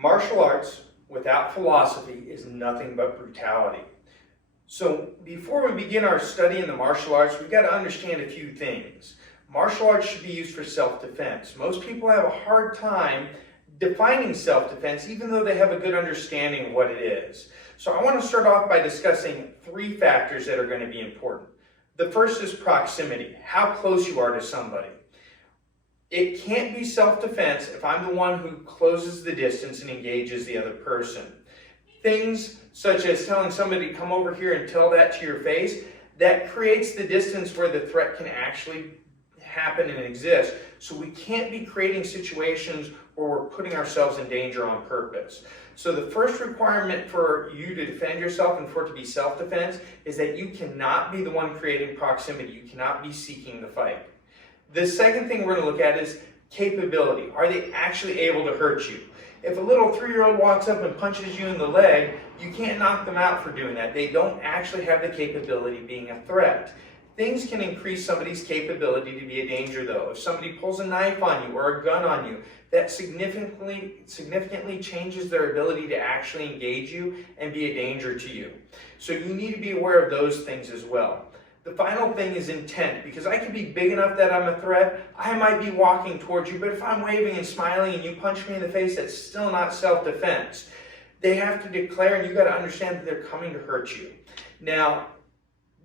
Martial arts without philosophy is nothing but brutality. So before we begin our study in the martial arts, we've got to understand a few things. Martial arts should be used for self-defense. Most people have a hard time defining self-defense, even though they have a good understanding of what it is. So I want to start off by discussing three factors that are going to be important. The first is proximity, how close you are to somebody. It can't be self-defense if I'm the one who closes the distance and engages the other person. Things such as telling somebody to come over here and tell that to your face, that creates the distance where the threat can actually happen and exist. So we can't be creating situations where we're putting ourselves in danger on purpose. So the first requirement for you to defend yourself and for it to be self-defense is that you cannot be the one creating proximity. You cannot be seeking the fight. The second thing we're going to look at is capability. Are they actually able to hurt you? If a little 3-year-old walks up and punches you in the leg, you can't knock them out for doing that. They don't actually have the capability of being a threat. Things can increase somebody's capability to be a danger though. If somebody pulls a knife on you or a gun on you, that significantly changes their ability to actually engage you and be a danger to you. So you need to be aware of those things as well. The final thing is intent, because I can be big enough that I'm a threat. I might be walking towards you, but if I'm waving and smiling and you punch me in the face, that's still not self-defense. They have to declare, and you got to understand that they're coming to hurt you. Now,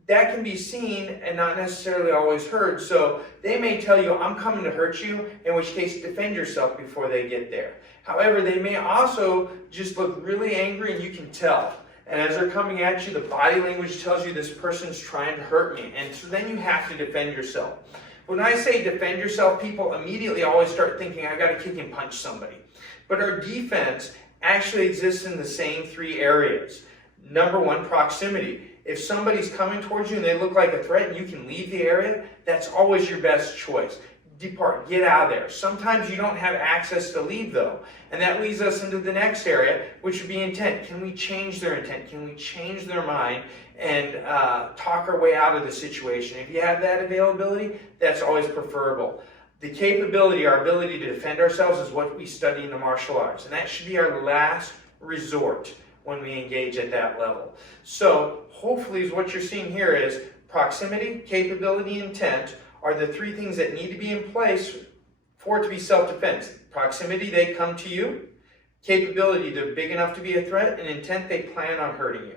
that can be seen and not necessarily always heard. So they may tell you, I'm coming to hurt you, in which case defend yourself before they get there. However, they may also just look really angry and you can tell. And as they're coming at you, the body language tells you this person's trying to hurt me. And so then you have to defend yourself. When I say defend yourself, people immediately always start thinking, I got to kick and punch somebody. But our defense actually exists in the same three areas. Number one, proximity. If somebody's coming towards you and they look like a threat and you can leave the area, that's always your best choice. Depart, get out of there. Sometimes you don't have access to leave though. And that leads us into the next area, which would be intent. Can we change their intent? Can we change their mind and talk our way out of the situation? If you have that availability, that's always preferable. The capability, our ability to defend ourselves is what we study in the martial arts. And that should be our last resort when we engage at that level. So hopefully what you're seeing here is proximity, capability, intent are the three things that need to be in place for it to be self-defense. Proximity, they come to you. Capability, they're big enough to be a threat. And intent, they plan on hurting you.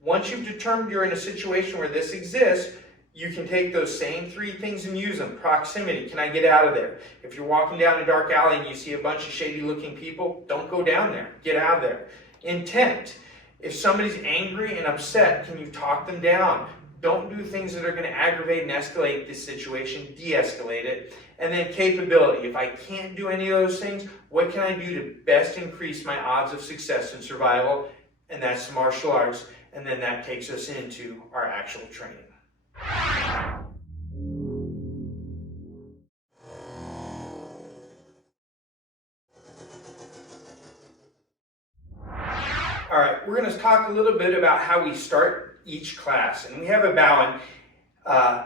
Once you've determined you're in a situation where this exists, you can take those same three things and use them. Proximity, can I get out of there? If you're walking down a dark alley and you see a bunch of shady looking people, don't go down there. Get out of there. Intent, if somebody's angry and upset, can you talk them down? Don't do things that are going to aggravate and escalate this situation. De-escalate it. And then capability. If I can't do any of those things, what can I do to best increase my odds of success and survival? And that's the martial arts. And then that takes us into our actual training. All right, we're going to talk a little bit about how we start each class, and we have a balance.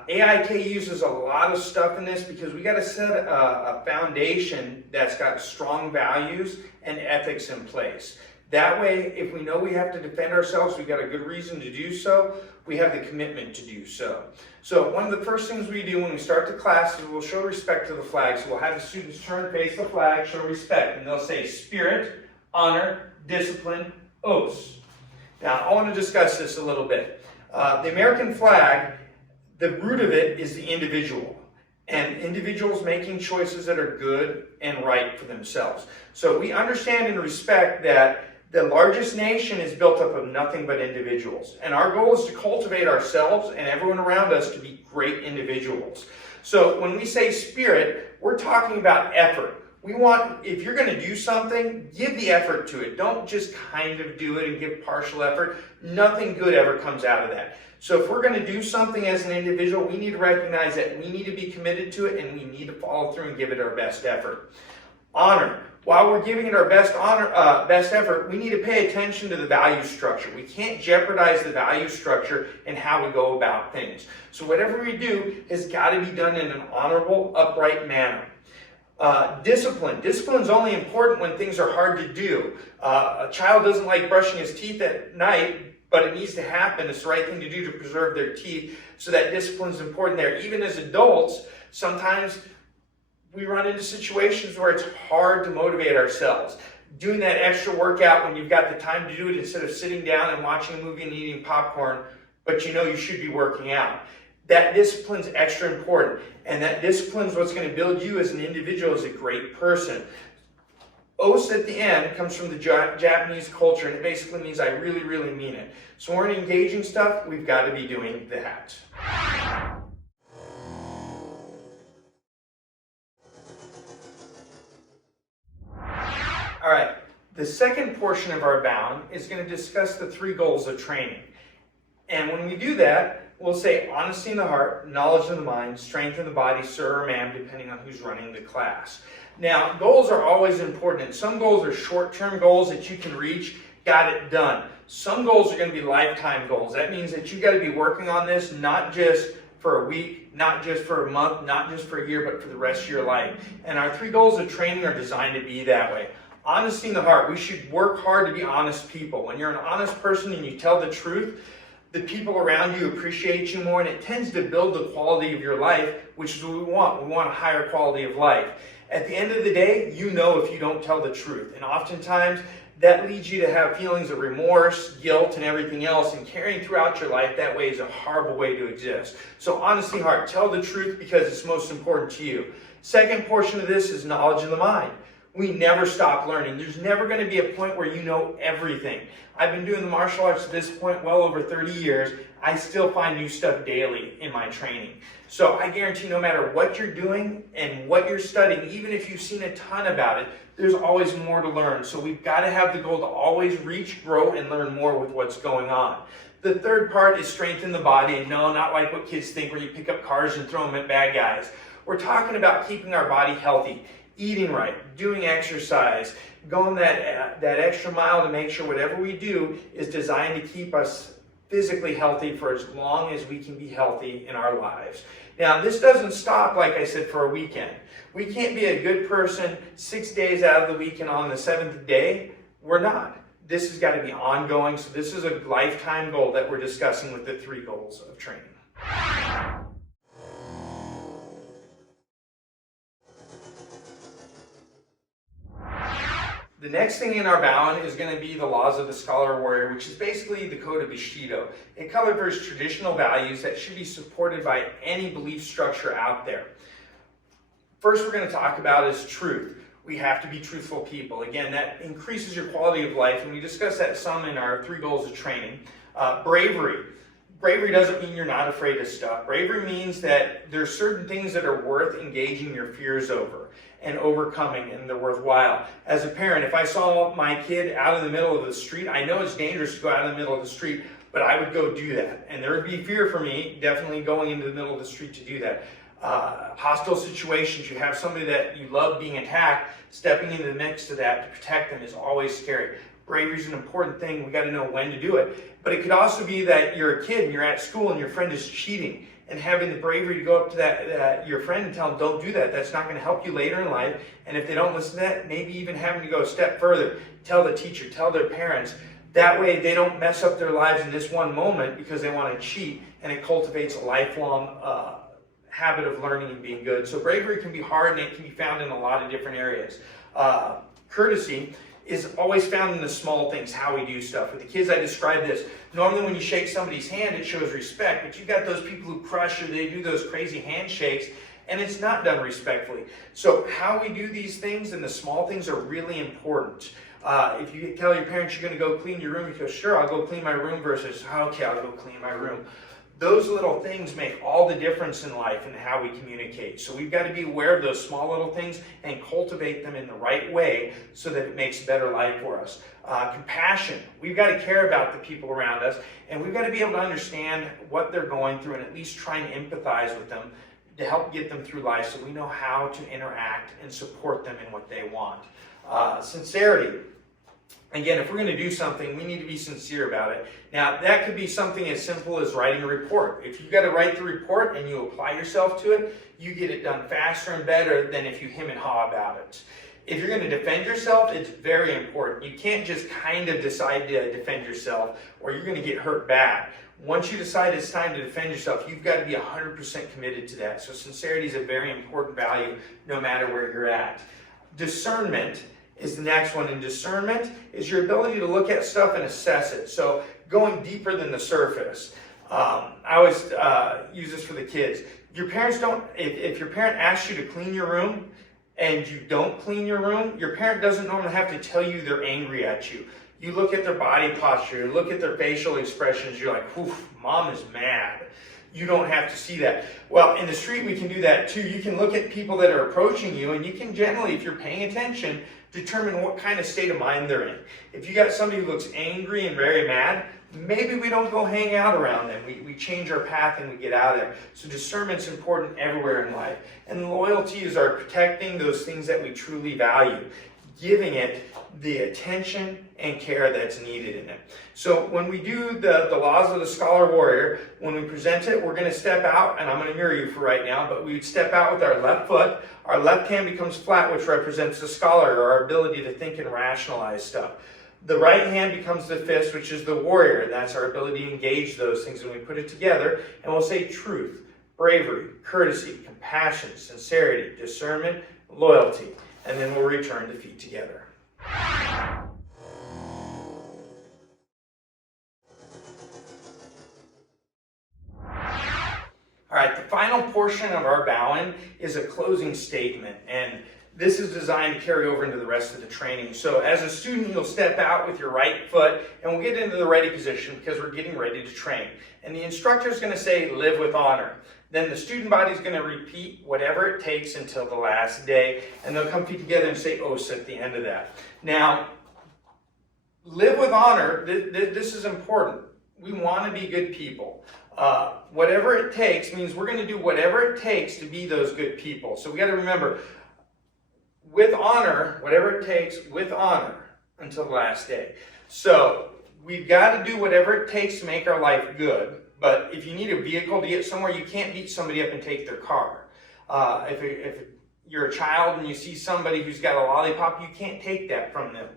AIK uses a lot of stuff in this because we got to set a foundation that's got strong values and ethics in place. That way, if we know we have to defend ourselves, we've got a good reason to do so, we have the commitment to do so. So one of the first things we do when we start the class is we'll show respect to the flag. So we'll have the students turn, face the flag, show respect, and they'll say spirit, honor, discipline, oaths. Now, I want to discuss this a little bit. The American flag, the root of it is the individual, and individuals making choices that are good and right for themselves. So we understand and respect that the largest nation is built up of nothing but individuals, and our goal is to cultivate ourselves and everyone around us to be great individuals. So when we say spirit, we're talking about effort. We want, if you're going to do something, give the effort to it. Don't just kind of do it and give partial effort. Nothing good ever comes out of that. So if we're going to do something as an individual, we need to recognize that we need to be committed to it and we need to follow through and give it our best effort. Honor. While we're giving it our best effort, we need to pay attention to the value structure. We can't jeopardize the value structure in how we go about things. So whatever we do has got to be done in an honorable, upright manner. Discipline. Discipline is only important when things are hard to do. A child doesn't like brushing his teeth at night, but it needs to happen. It's the right thing to do to preserve their teeth. So that discipline is important there. Even as adults, sometimes we run into situations where it's hard to motivate ourselves. Doing that extra workout when you've got the time to do it instead of sitting down and watching a movie and eating popcorn, but you know you should be working out. That discipline's extra important, and that discipline's what's going to build you as an individual, as a great person. Os at the end comes from the Japanese culture, and it basically means I really, really mean it. So when we're engaging stuff, we've got to be doing that. All right, the second portion of our bound is going to discuss the 3 goals of training. And when we do that, we'll say honesty in the heart, knowledge in the mind, strength in the body, sir or ma'am, depending on who's running the class. Now, goals are always important, and some goals are short-term goals that you can reach, got it done. Some goals are going to be lifetime goals. That means that you got to be working on this not just for a week, not just for a month, not just for a year, but for the rest of your life. And our 3 goals of training are designed to be that way. Honesty in the heart. We should work hard to be honest people. When you're an honest person and you tell the truth, the people around you appreciate you more, and it tends to build the quality of your life, which is what we want. We want a higher quality of life. At the end of the day, you know if you don't tell the truth. And oftentimes, that leads you to have feelings of remorse, guilt, and everything else. And carrying throughout your life that way is a horrible way to exist. So honesty in heart. Tell the truth because it's most important to you. Second portion of this is knowledge in the mind. We never stop learning. There's never going to be a point where you know everything. I've been doing the martial arts at this point well over 30 years. I still find new stuff daily in my training. So I guarantee no matter what you're doing and what you're studying, even if you've seen a ton about it, there's always more to learn. So we've got to have the goal to always reach, grow, and learn more with what's going on. The third part is strength in the body. And no, not like what kids think where you pick up cars and throw them at bad guys. We're talking about keeping our body healthy. Eating right, doing exercise, going that extra mile to make sure whatever we do is designed to keep us physically healthy for as long as we can be healthy in our lives. Now, this doesn't stop, like I said, for a weekend. We can't be a good person 6 days out of the week and on the 7th day, we're not. This has got to be ongoing, so this is a lifetime goal that we're discussing with the 3 goals of training. The next thing in our bound is going to be the laws of the scholar warrior, which is basically the code of Bushido. It covers traditional values that should be supported by any belief structure out there. First we're going to talk about is truth. We have to be truthful people. Again, that increases your quality of life, and we discuss that some in our 3 goals of training. Bravery. Bravery doesn't mean you're not afraid of stuff. Bravery means that there's certain things that are worth engaging your fears over and overcoming, and they're worthwhile. As a parent, if I saw my kid out in the middle of the street, I know it's dangerous to go out in the middle of the street, but I would go do that. And there would be fear for me, definitely going into the middle of the street to do that. Hostile situations, you have somebody that you love being attacked, stepping into the mix of that to protect them is always scary. Bravery is an important thing. We got to know when to do it. But it could also be that you're a kid and you're at school and your friend is cheating, and having the bravery to go up to your friend and tell them, don't do that. That's not going to help you later in life. And if they don't listen to that, maybe even having to go a step further, tell the teacher, tell their parents. That way they don't mess up their lives in this one moment because they want to cheat, and it cultivates a lifelong habit of learning and being good. So bravery can be hard, and it can be found in a lot of different areas. Courtesy is always found in the small things, how we do stuff. With the kids, I described this. Normally when you shake somebody's hand, it shows respect, but you've got those people who crush or they do those crazy handshakes, and it's not done respectfully. So how we do these things and the small things are really important. If you tell your parents you're going to go clean your room, you go, sure, I'll go clean my room, versus, okay, I'll go clean my room. Those little things make all the difference in life and how we communicate. So we've got to be aware of those small little things and cultivate them in the right way so that it makes a better life for us. Compassion. We've got to care about the people around us, and we've got to be able to understand what they're going through and at least try and empathize with them to help get them through life so we know how to interact and support them in what they want. Sincerity. Again, if we're going to do something, we need to be sincere about it. Now, that could be something as simple as writing a report. If you've got to write the report and you apply yourself to it, you get it done faster and better than if you hem and haw about it. If you're going to defend yourself, it's very important. You can't just kind of decide to defend yourself or you're going to get hurt bad. Once you decide it's time to defend yourself, you've got to be 100% committed to that. So sincerity is a very important value no matter where you're at. Discernment is the next one, and discernment is your ability to look at stuff and assess it. So going deeper than the surface. I always use this for the kids. Your parents don't, if your parent asks you to clean your room and you don't clean your room, your parent doesn't normally have to tell you they're angry at you. You look at their body posture, you look at their facial expressions, you're like, "Oof, mom is mad." You don't have to see that. Well, in the street we can do that too. You can look at people that are approaching you and you can generally, if you're paying attention, determine what kind of state of mind they're in. If you got somebody who looks angry and very mad, maybe we don't go hang out around them. We change our path and we get out of there. So discernment's important everywhere in life. And loyalty is our protecting those things that we truly value, giving it the attention and care that's needed in it. So when we do the laws of the scholar warrior, when we present it, we're going to step out, and I'm going to mirror you for right now, but we would step out with our left foot. Our left hand becomes flat, which represents the scholar, or our ability to think and rationalize stuff. The right hand becomes the fist, which is the warrior, and that's our ability to engage those things. And we put it together, and we'll say truth, bravery, courtesy, compassion, sincerity, discernment, loyalty, and then we'll return to feet together. All right, the final portion of our bowing is a closing statement, and this is designed to carry over into the rest of the training. So as a student, you'll step out with your right foot, and we'll get into the ready position because we're getting ready to train. And the instructor is going to say, "Live with honor." Then the student body is going to repeat whatever it takes until the last day, and they'll come feet together and say "Os" at the end of that. Now, live with honor, this is important. We want to be good people. Whatever it takes means we're going to do whatever it takes to be those good people. So we got to remember, with honor, whatever it takes, with honor until the last day. So we've got to do whatever it takes to make our life good. But if you need a vehicle to get somewhere, you can't beat somebody up and take their car. If you're a child and you see somebody who's got a lollipop, you can't take that from them.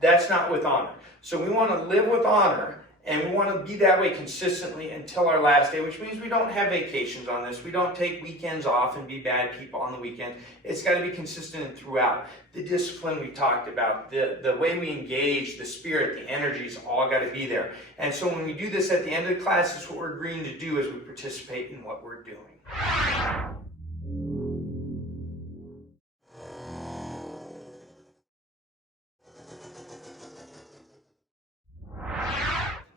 That's not with honor. So we want to live with honor, and we want to be that way consistently until our last day, which means we don't have vacations on this. We don't take weekends off and be bad people on the weekend. It's got to be consistent and throughout. The discipline we talked about, the way we engage, the spirit, the energies, all got to be there. And so when we do this at the end of the class, it's what we're agreeing to do as we participate in what we're doing.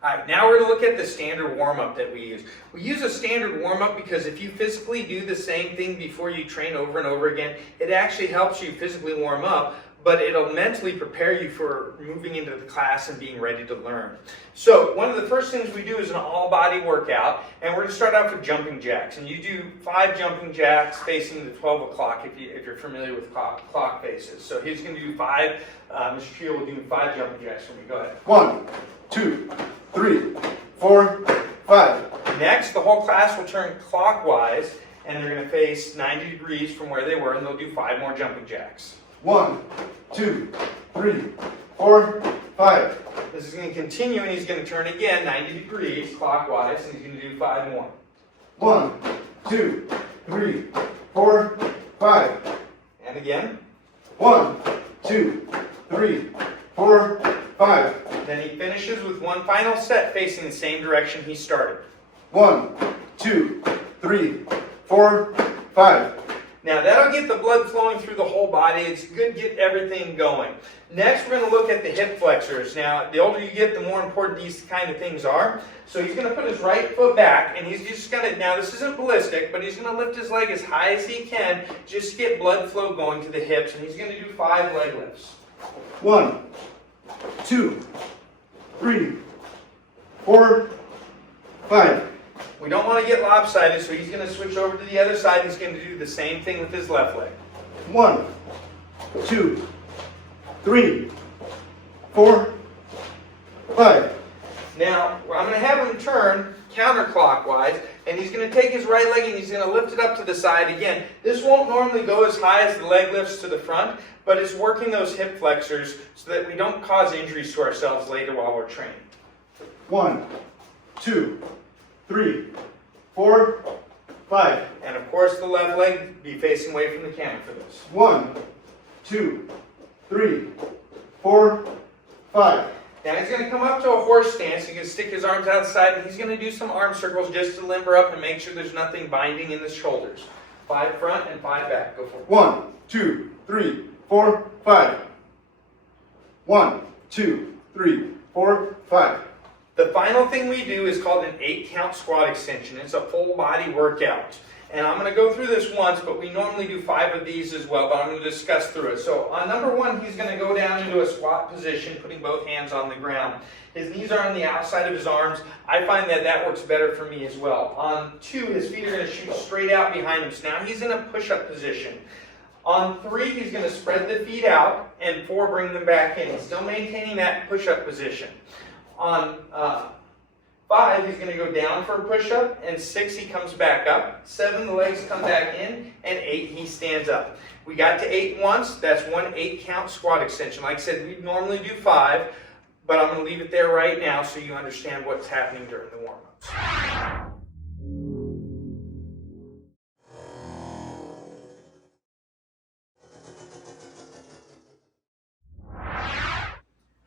All right, now we're going to look at the standard warm-up that we use. We use a standard warm-up because if you physically do the same thing before you train over and over again, it actually helps you physically warm up, but it'll mentally prepare you for moving into the class and being ready to learn. So one of the first things we do is an all-body workout, and we're going to start off with jumping jacks. And you do 5 jumping jacks facing the 12 o'clock if you're familiar with clock faces. So he's going to do 5. Mr. Trio will do 5 jumping jacks for me. Go ahead. 1, 2, 3, 4, 5. Next, the whole class will turn clockwise, and they're going to face 90 degrees from where they were, and they'll do 5 more jumping jacks. 1, 2, 3, 4, 5. This is going to continue, and he's going to turn again 90 degrees clockwise, and he's going to do 5 more. 1, 2, 3, 4, 5. And again. 1, 2, 3, 4, 5. Then he finishes with one final set facing the same direction he started. 1, 2, 3, 4, 5. Now that'll get the blood flowing through the whole body. It's good to get everything going. Next, we're going to look at the hip flexors. Now, the older you get, the more important these kind of things are. So he's going to put his right foot back, and he's just going to, now this isn't ballistic, but he's going to lift his leg as high as he can, just to get blood flow going to the hips, and he's going to do 5 leg lifts. 1, 2, 3, 4, 5. We don't want to get lopsided, so he's going to switch over to the other side. He's going to do the same thing with his left leg. 1, 2, 3, 4, 5. Now, I'm going to have him turn counterclockwise, and he's going to take his right leg and he's going to lift it up to the side again. This won't normally go as high as the leg lifts to the front, but it's working those hip flexors so that we don't cause injuries to ourselves later while we're training. 1, 2, 3, 4, 5. And of course, the left leg be facing away from the camera for this. 1, 2, 3, 4, 5. Now he's going to come up to a horse stance. He's going to stick his arms out the side, and he's going to do some arm circles just to limber up and make sure there's nothing binding in the shoulders. 5 front and 5 back. Go for it. 1, 2, 3, 4, 5. 1, 2, 3, 4, 5. The final thing we do is called an 8-count squat extension. It's a full body workout. And I'm going to go through this once, but we normally do 5 of these as well, but I'm going to discuss through it. So on number 1, he's going to go down into a squat position, putting both hands on the ground. His knees are on the outside of his arms. I find that that works better for me as well. On 2, his feet are going to shoot straight out behind him. So now he's in a push-up position. On 3, he's going to spread the feet out, and 4, bring them back in. He's still maintaining that push-up position. On 5, he's going to go down for a push-up, and 6, he comes back up. 7, the legs come back in, and 8, he stands up. We got to 8 once. That's one 8-count squat extension. Like I said, we normally do 5, but I'm going to leave it there right now so you understand what's happening during the warm-ups.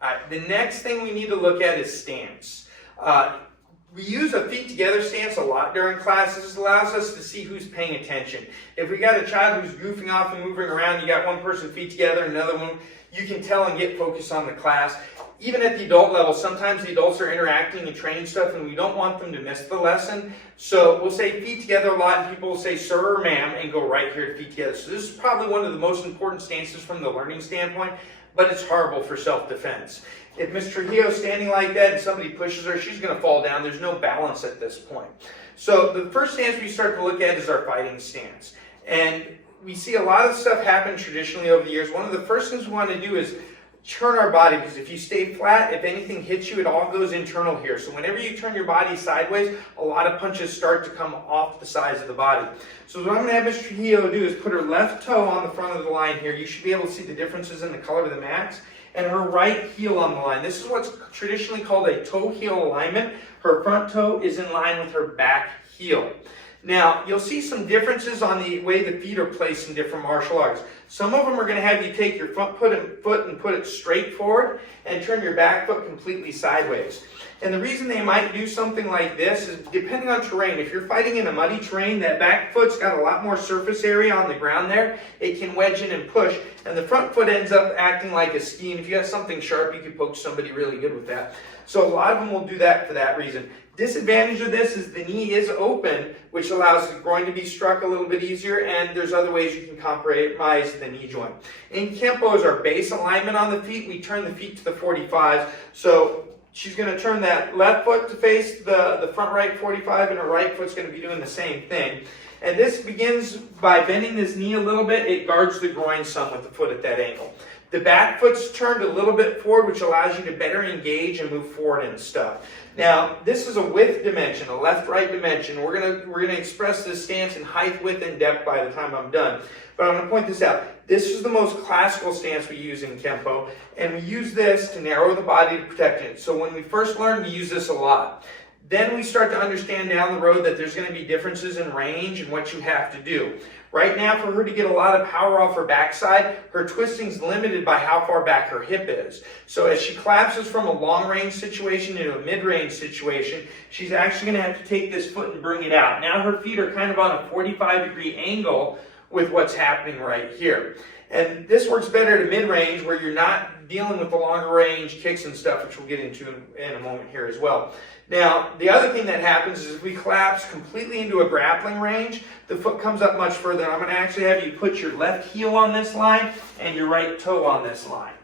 All right, the next thing we need to look at is stance. We use a feet together stance a lot during classes. This allows us to see who's paying attention. If we got a child who's goofing off and moving around, you got one person feet together, another one, you can tell and get focused on the class. Even at the adult level, sometimes the adults are interacting and training stuff and we don't want them to miss the lesson. So we'll say feet together a lot, and people will say sir or ma'am and go right here to feet together. So this is probably one of the most important stances from the learning standpoint, but it's horrible for self-defense. If Miss Trujillo's standing like that and somebody pushes her, she's going to fall down. There's no balance at this point. So the first stance we start to look at is our fighting stance. And we see a lot of stuff happen traditionally over the years. One of the first things we want to do is turn our body, because if you stay flat, if anything hits you, it all goes internal here. So whenever you turn your body sideways, a lot of punches start to come off the sides of the body. So what I'm going to have Miss Trujillo do is put her left toe on the front of the line here. You should be able to see the differences in the color of the mats. And her right heel on the line. This is what's traditionally called a toe-heel alignment. Her front toe is in line with her back heel. Now, you'll see some differences on the way the feet are placed in different martial arts. Some of them are going to have you take your front foot and put it straight forward and turn your back foot completely sideways. And the reason they might do something like this is depending on terrain. If you're fighting in a muddy terrain, that back foot's got a lot more surface area on the ground there. It can wedge in and push, and the front foot ends up acting like a ski. And if you got something sharp, you could poke somebody really good with that. So a lot of them will do that for that reason. Disadvantage of this is the knee is open, which allows the groin to be struck a little bit easier, and there's other ways you can compromise the knee joint. In Kenpo is our base alignment on the feet. We turn the feet to the 45s. So she's going to turn that left foot to face the front right 45, and her right foot's going to be doing the same thing. And this begins by bending this knee a little bit. It guards the groin some with the foot at that angle. The back foot's turned a little bit forward, which allows you to better engage and move forward and stuff. Now, this is a width dimension, a left-right dimension. We're gonna express this stance in height, width, and depth by the time I'm done. But I'm gonna point this out. This is the most classical stance we use in Kenpo, and we use this to narrow the body to protect it. So when we first learn, we use this a lot. Then we start to understand down the road that there's going to be differences in range and what you have to do. Right now, for her to get a lot of power off her backside, her twisting's limited by how far back her hip is. So as she collapses from a long-range situation into a mid-range situation, she's actually going to have to take this foot and bring it out. Now her feet are kind of on a 45-degree angle with what's happening right here. And this works better to mid-range where you're not dealing with the longer range kicks and stuff, which we'll get into in a moment here as well. Now, the other thing that happens is if we collapse completely into a grappling range, the foot comes up much further. I'm going to actually have you put your left heel on this line and your right toe on this line.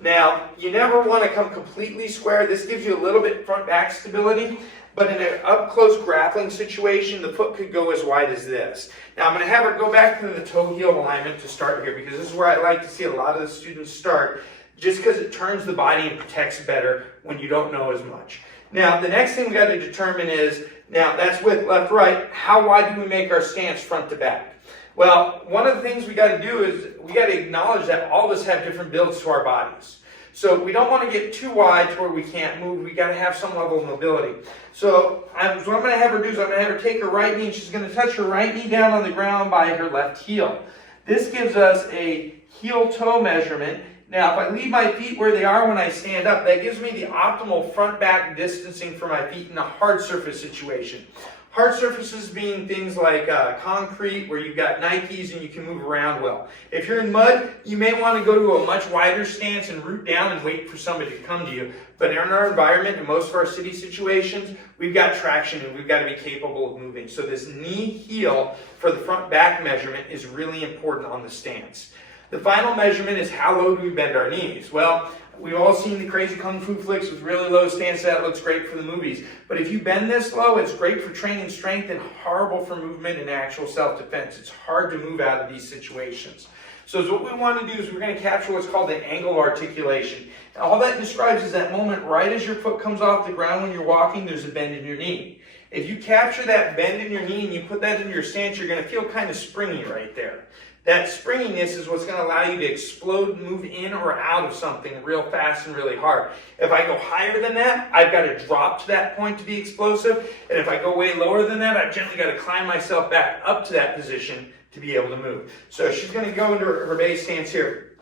Now, you never want to come completely square. This gives you a little bit front-back stability, but in an up-close grappling situation, the foot could go as wide as this. Now, I'm going to have her go back to the toe-heel alignment to start here because this is where I like to see a lot of the students start. just because it turns the body and protects better when you don't know as much. Now, the next thing we got to determine is, now that's with left, right, how wide do we make our stance front to back? Well, one of the things we got to do is we got to acknowledge that all of us have different builds to our bodies. So we don't want to get too wide to where we can't move. We got to have some level of mobility. So what I'm going to have her do is I'm going to have her take her right knee, and she's going to touch her right knee down on the ground by her left heel. This gives us a heel-toe measurement. Now, if I leave my feet where they are when I stand up, that gives me the optimal front-back distancing for my feet in a hard surface situation. Hard surfaces being things like concrete, where you've got Nikes and you can move around well. If you're in mud, you may want to go to a much wider stance and root down and wait for somebody to come to you. But in our environment, in most of our city situations, we've got traction and we've got to be capable of moving. So this knee-heel for the front-back measurement is really important on the stance. The final measurement is how low do we bend our knees? Well, we've all seen the crazy kung fu flicks with really low stance. That looks great for the movies. But if you bend this low, it's great for training strength and horrible for movement and actual self-defense. It's hard to move out of these situations. So what we want to do is we're going to capture what's called the angle articulation. And all that describes is that moment right as your foot comes off the ground when you're walking, there's a bend in your knee. If you capture that bend in your knee and you put that in your stance, you're going to feel kind of springy right there. That springiness is what's going to allow you to explode and move in or out of something real fast and really hard. If I go higher than that, I've got to drop to that point to be explosive. And if I go way lower than that, I've generally got to climb myself back up to that position to be able to move. So she's going to go into her base stance here.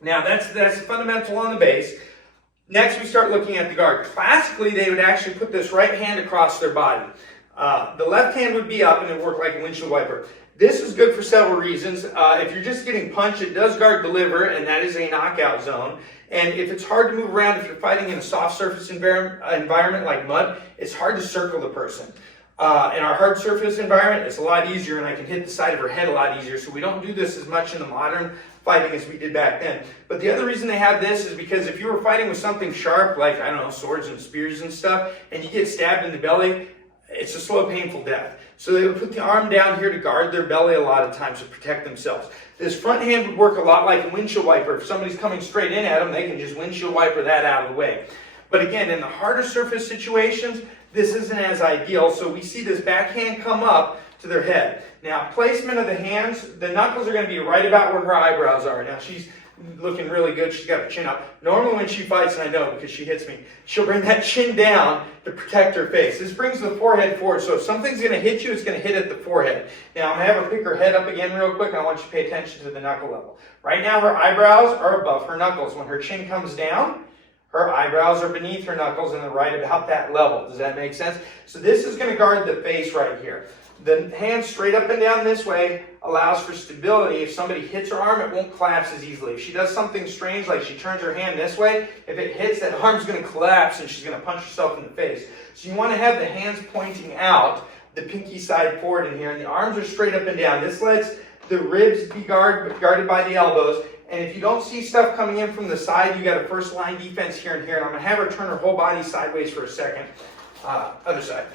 Now that's fundamental on the base. Next, we start looking at the guard. Classically, they would actually put this right hand across their body. The left hand would be up and it would work like a windshield wiper. This is good for several reasons. If you're just getting punched, it does guard the liver, and that is a knockout zone. And if it's hard to move around, if you're fighting in a soft surface environment like mud, it's hard to circle the person. In our hard surface environment, it's a lot easier, and I can hit the side of her head a lot easier. So we don't do this as much in the modern fighting as we did back then. But the other reason they have this is because if you were fighting with something sharp, like, I don't know, swords and spears and stuff, and you get stabbed in the belly, it's a slow, painful death. So they would put the arm down here to guard their belly a lot of times to protect themselves. This front hand would work a lot like a windshield wiper. If somebody's coming straight in at them, they can just windshield wiper that out of the way. But again, in the harder surface situations, this isn't as ideal. So we see this backhand come up to their head. Now, placement of the hands, the knuckles are going to be right about where her eyebrows are. Now, she's looking really good. She's got her chin up. Normally when she fights, and I know because she hits me, she'll bring that chin down to protect her face. This brings the forehead forward. So if something's going to hit you, it's going to hit at the forehead. Now I'm going to have her pick her head up again real quick, and I want you to pay attention to the knuckle level. Right now her eyebrows are above her knuckles. When her chin comes down, her eyebrows are beneath her knuckles and they're right about that level. Does that make sense? So this is going to guard the face right here. The hand straight up and down this way allows for stability. If somebody hits her arm, it won't collapse as easily. If she does something strange, like she turns her hand this way, if it hits, that arm's going to collapse and she's going to punch herself in the face. So you want to have the hands pointing out, the pinky side forward in here, and the arms are straight up and down. This lets the ribs be guarded by the elbows. And if you don't see stuff coming in from the side, you got a first line defense here and here. And I'm going to have her turn her whole body sideways for a second. Other side.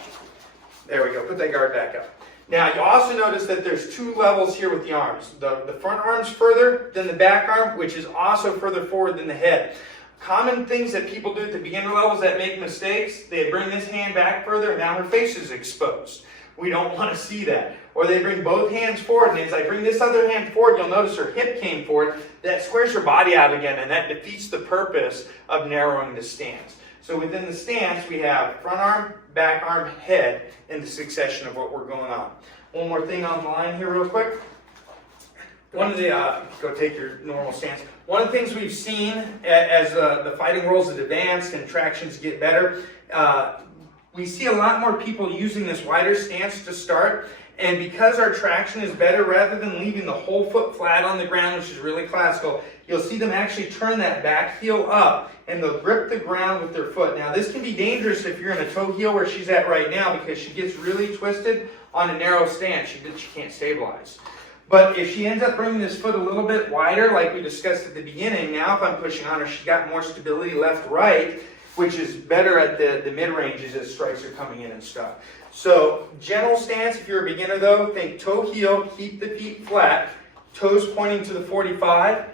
There we go. Put that guard back up. Now, you also notice that there's two levels here with the arms. The front arm's further than the back arm, which is also further forward than the head. Common things that people do at the beginner levels that make mistakes, they bring this hand back further and now her face is exposed. We don't want to see that. Or they bring both hands forward, and as I bring this other hand forward, you'll notice her hip came forward. That squares her body out again, and that defeats the purpose of narrowing the stance. So within the stance, we have front arm, back arm, head in the succession of what we're going on. One more thing on the line here real quick. One of the, go take your normal stance. One of the things we've seen as the fighting worlds have advanced and tractions get better, we see a lot more people using this wider stance to start. And because our traction is better, rather than leaving the whole foot flat on the ground, which is really classical, you'll see them actually turn that back heel up and they'll grip the ground with their foot. Now this can be dangerous if you're in a toe heel where she's at right now, because she gets really twisted on a narrow stance. She can't stabilize. But if she ends up bringing this foot a little bit wider, like we discussed at the beginning, now if I'm pushing on her, she's got more stability left-right, which is better at the mid-ranges as strikes are coming in and stuff. So general stance, if you're a beginner though, think toe heel, keep the feet flat, toes pointing to the 45,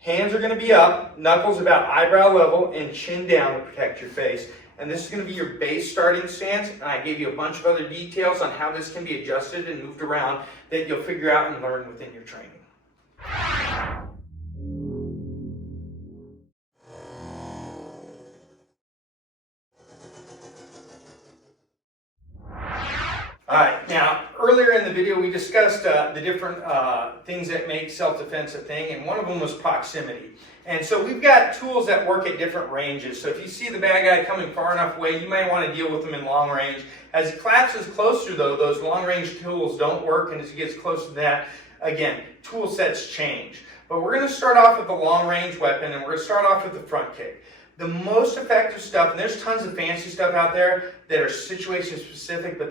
Hands are going to be up, knuckles about eyebrow level, and chin down to protect your face. And this is going to be your base starting stance, and I gave you a bunch of other details on how this can be adjusted and moved around that you'll figure out and learn within your training. Alright, now earlier in the video we discussed the different things that make self-defense a thing, and one of them was proximity. And so we've got tools that work at different ranges. So if you see the bad guy coming far enough away, you might want to deal with him in long range. As he collapses closer though, those long range tools don't work, and as he gets closer to that, again, tool sets change. But we're going to start off with the long range weapon, and we're going to start off with the front kick. The most effective stuff, and there's tons of fancy stuff out there that are situation specific, but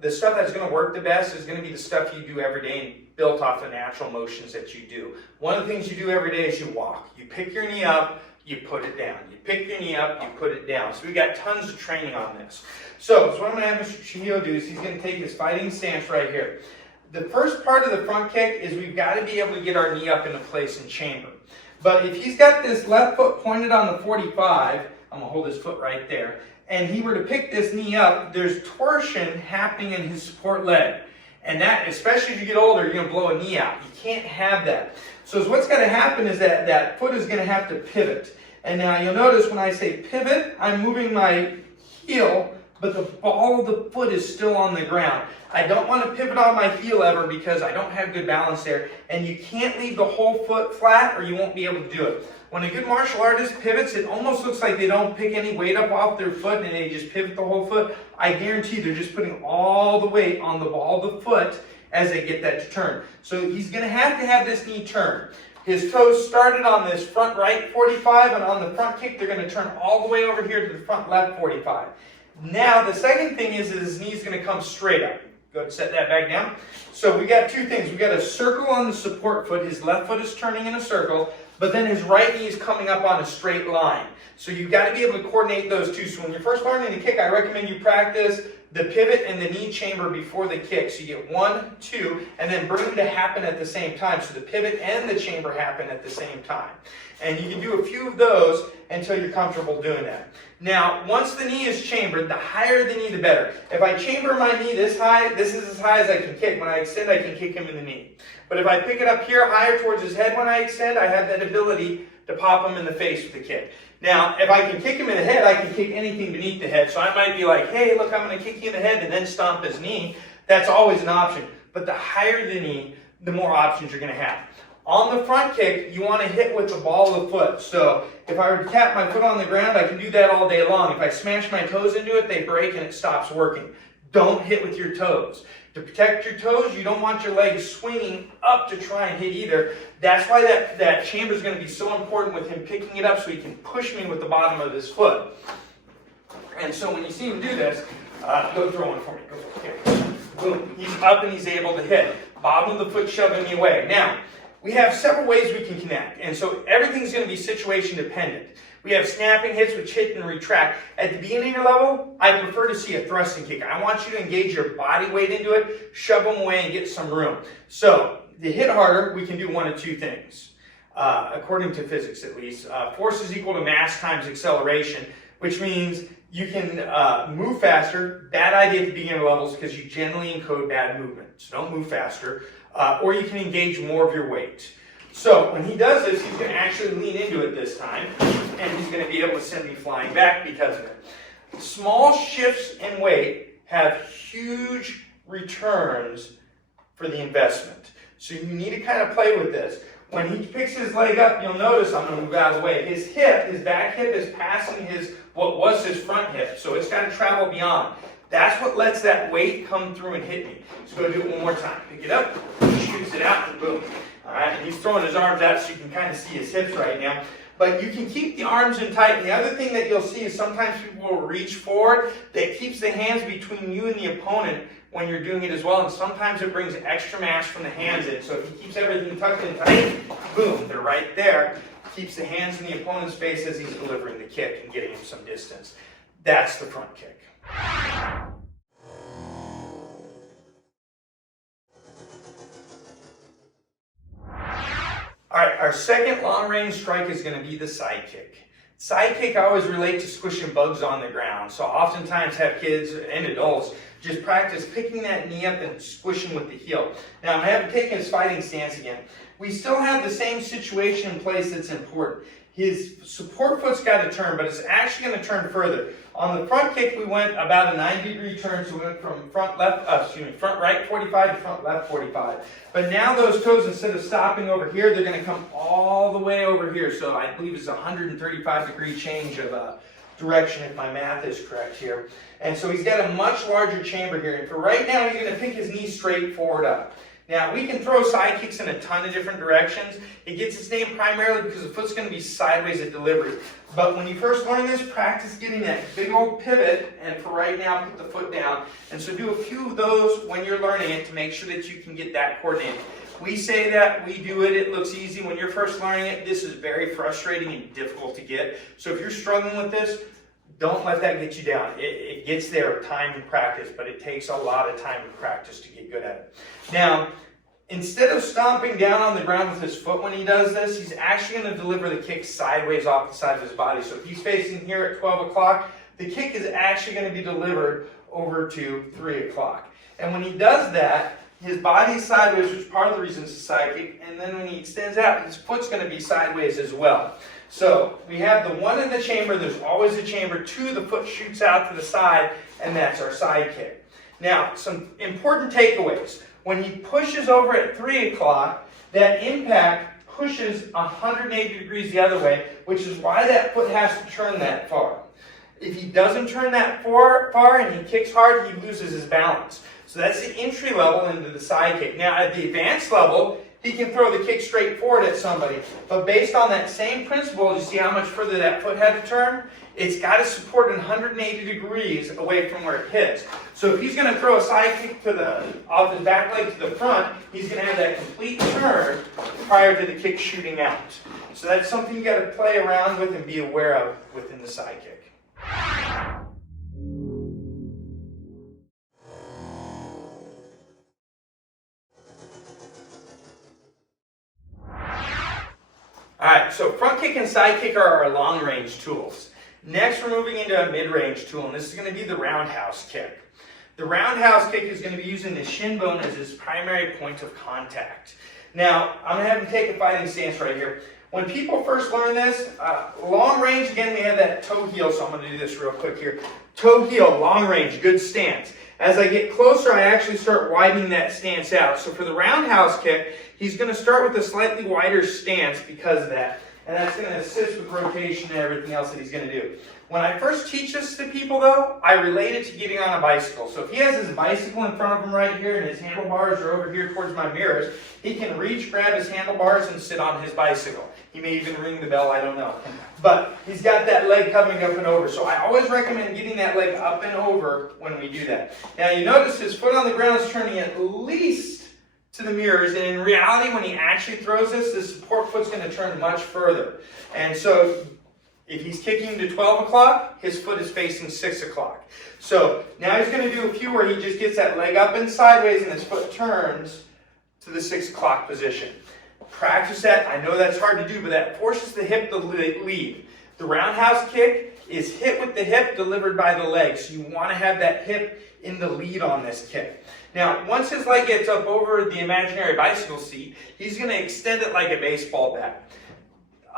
the stuff that's going to work the best is going to be the stuff you do every day and built off the natural motions that you do. One of the things you do every day is you walk. You pick your knee up, you put it down. You pick your knee up, you put it down. So we got tons of training on this. So what I'm going to have Mr. Chio do is he's going to take his fighting stance right here. The first part of the front kick is we've got to be able to get our knee up into place in chamber. But if he's got this left foot pointed on the 45, I'm going to hold his foot right there, and he were to pick this knee up, there's torsion happening in his support leg. And that, especially as you get older, you're going to blow a knee out. You can't have that. So what's going to happen is that foot is going to have to pivot. And now you'll notice when I say pivot, I'm moving my heel, but the ball of the foot is still on the ground. I don't want to pivot on my heel ever because I don't have good balance there. And you can't leave the whole foot flat or you won't be able to do it. When a good martial artist pivots, it almost looks like they don't pick any weight up off their foot and they just pivot the whole foot. I guarantee they're just putting all the weight on the ball of the foot as they get that to turn. So he's going to have this knee turn. His toes started on this front right 45, and on the front kick, they're going to turn all the way over here to the front left 45. Now, the second thing is that his knee's going to come straight up. Go ahead and set that back down. So we got two things. We got a circle on the support foot. His left foot is turning in a circle, but then his right knee is coming up on a straight line. So you've got to be able to coordinate those two. So when you're first learning to kick, I recommend you practice the pivot and the knee chamber before the kick. So you get 1, 2, and then bring them to happen at the same time. So the pivot and the chamber happen at the same time. And you can do a few of those until you're comfortable doing that. Now, once the knee is chambered, the higher the knee, the better. If I chamber my knee this high, this is as high as I can kick. When I extend, I can kick him in the knee. But if I pick it up here higher towards his head when I extend, I have that ability to pop him in the face with the kick. Now, if I can kick him in the head, I can kick anything beneath the head. So I might be like, hey, look, I'm going to kick you in the head and then stomp his knee. That's always an option. But the higher the knee, the more options you're going to have. On the front kick, you want to hit with the ball of the foot. So if I were to tap my foot on the ground, I can do that all day long. If I smash my toes into it, they break and it stops working. Don't hit with your toes. To protect your toes, you don't want your legs swinging up to try and hit either. That's why that chamber is going to be so important with him picking it up so he can push me with the bottom of his foot. And so when you see him do this, go throw one for me. Go for it. Okay. Boom. He's up and he's able to hit. Bottom of the foot shoving me away. Now, we have several ways we can connect, and so everything's going to be situation dependent. We have snapping hits which hit and retract. At the beginner level, I prefer to see a thrusting kick. I want you to engage your body weight into it, shove them away, and get some room. So, to hit harder, we can do one of two things, according to physics at least. Force is equal to mass times acceleration, which means you can move faster. Bad idea at the beginner levels because you generally encode bad movement. So don't move faster. Or you can engage more of your weight. So when he does this, he's going to actually lean into it this time, and he's going to be able to send me flying back because of it. Small shifts in weight have huge returns for the investment. So you need to kind of play with this. When he picks his leg up, you'll notice, I'm going to move out of the way, his hip, his back hip is passing what was his front hip. So it's got to travel beyond. That's what lets that weight come through and hit me. So go do it one more time. Pick it up, shoots it out, and boom. All right, and he's throwing his arms out so you can kind of see his hips right now. But you can keep the arms in tight. And the other thing that you'll see is sometimes people will reach forward. That keeps the hands between you and the opponent when you're doing it as well. And sometimes it brings extra mass from the hands in. So if he keeps everything tucked in tight, boom, they're right there. Keeps the hands in the opponent's face as he's delivering the kick and getting him some distance. That's the front kick. All right, our second long-range strike is going to be the side kick. Side kick I always relate to squishing bugs on the ground. So oftentimes have kids and adults just practice picking that knee up and squishing with the heel. Now I'm going to have him take his fighting stance again. We still have the same situation in place that's important. His support foot's got to turn, but it's actually going to turn further. On the front kick, we went about a 90-degree turn, so we went from front right 45 to front left 45. But now those toes, instead of stopping over here, they're going to come all the way over here. So I believe it's a 135-degree change of direction, if my math is correct here. And so he's got a much larger chamber here. And for right now, he's going to pick his knee straight forward up. Now, we can throw side kicks in a ton of different directions. It gets its name primarily because the foot's going to be sideways at delivery. But when you first learn this, practice getting that big old pivot, and for right now, put the foot down. And so do a few of those when you're learning it to make sure that you can get that coordinated. We say that, we do it, it looks easy. When you're first learning it, this is very frustrating and difficult to get. So if you're struggling with this, don't let that get you down. It gets there with time and practice, but it takes a lot of time and practice to get good at it. Now, instead of stomping down on the ground with his foot when he does this, he's actually going to deliver the kick sideways off the side of his body. So if he's facing here at 12 o'clock, the kick is actually going to be delivered over to 3 o'clock. And when he does that, his body's sideways, which is part of the reason it's a side kick, and then when he extends out, his foot's going to be sideways as well. So we have the one in the chamber, there's always a chamber, two, the foot shoots out to the side, and that's our side kick. Now, some important takeaways. When he pushes over at 3 o'clock, that impact pushes 180 degrees the other way, which is why that foot has to turn that far. If he doesn't turn that far and he kicks hard, he loses his balance. So that's the entry level into the side kick. Now, at the advanced level, he can throw the kick straight forward at somebody. But based on that same principle, you see how much further that foot had to turn? It's got to support 180 degrees away from where it hits. So if he's going to throw a side kick off his back leg to the front, he's going to have that complete turn prior to the kick shooting out. So that's something you got to play around with and be aware of within the side kick. Alright, so front kick and side kick are our long range tools. Next, we're moving into a mid-range tool, and this is going to be the roundhouse kick. The roundhouse kick is going to be using the shin bone as his primary point of contact. Now, I'm going to have him take a fighting stance right here. When people first learn this, long range, again, we have that toe heel, so I'm going to do this real quick here. Toe heel, long range, good stance. As I get closer, I actually start widening that stance out. So for the roundhouse kick, he's going to start with a slightly wider stance because of that. And that's going to assist with rotation and everything else that he's going to do. When I first teach this to people, though, I relate it to getting on a bicycle. So if he has his bicycle in front of him right here and his handlebars are over here towards my mirrors, he can reach, grab his handlebars, and sit on his bicycle. He may even ring the bell, I don't know. But he's got that leg coming up and over. So I always recommend getting that leg up and over when we do that. Now you notice his foot on the ground is turning at least to the mirrors, and in reality, when he actually throws this, the support foot's going to turn much further. And so if he's kicking to 12 o'clock, his foot is facing 6 o'clock. So now he's going to do a few where he just gets that leg up and sideways and his foot turns to the 6 o'clock position. Practice that. I know that's hard to do, but that forces the hip to lead. The roundhouse kick is hit with the hip, delivered by the leg. So you want to have that hip in the lead on this kick. Now, once his leg gets up over the imaginary bicycle seat, he's going to extend it like a baseball bat.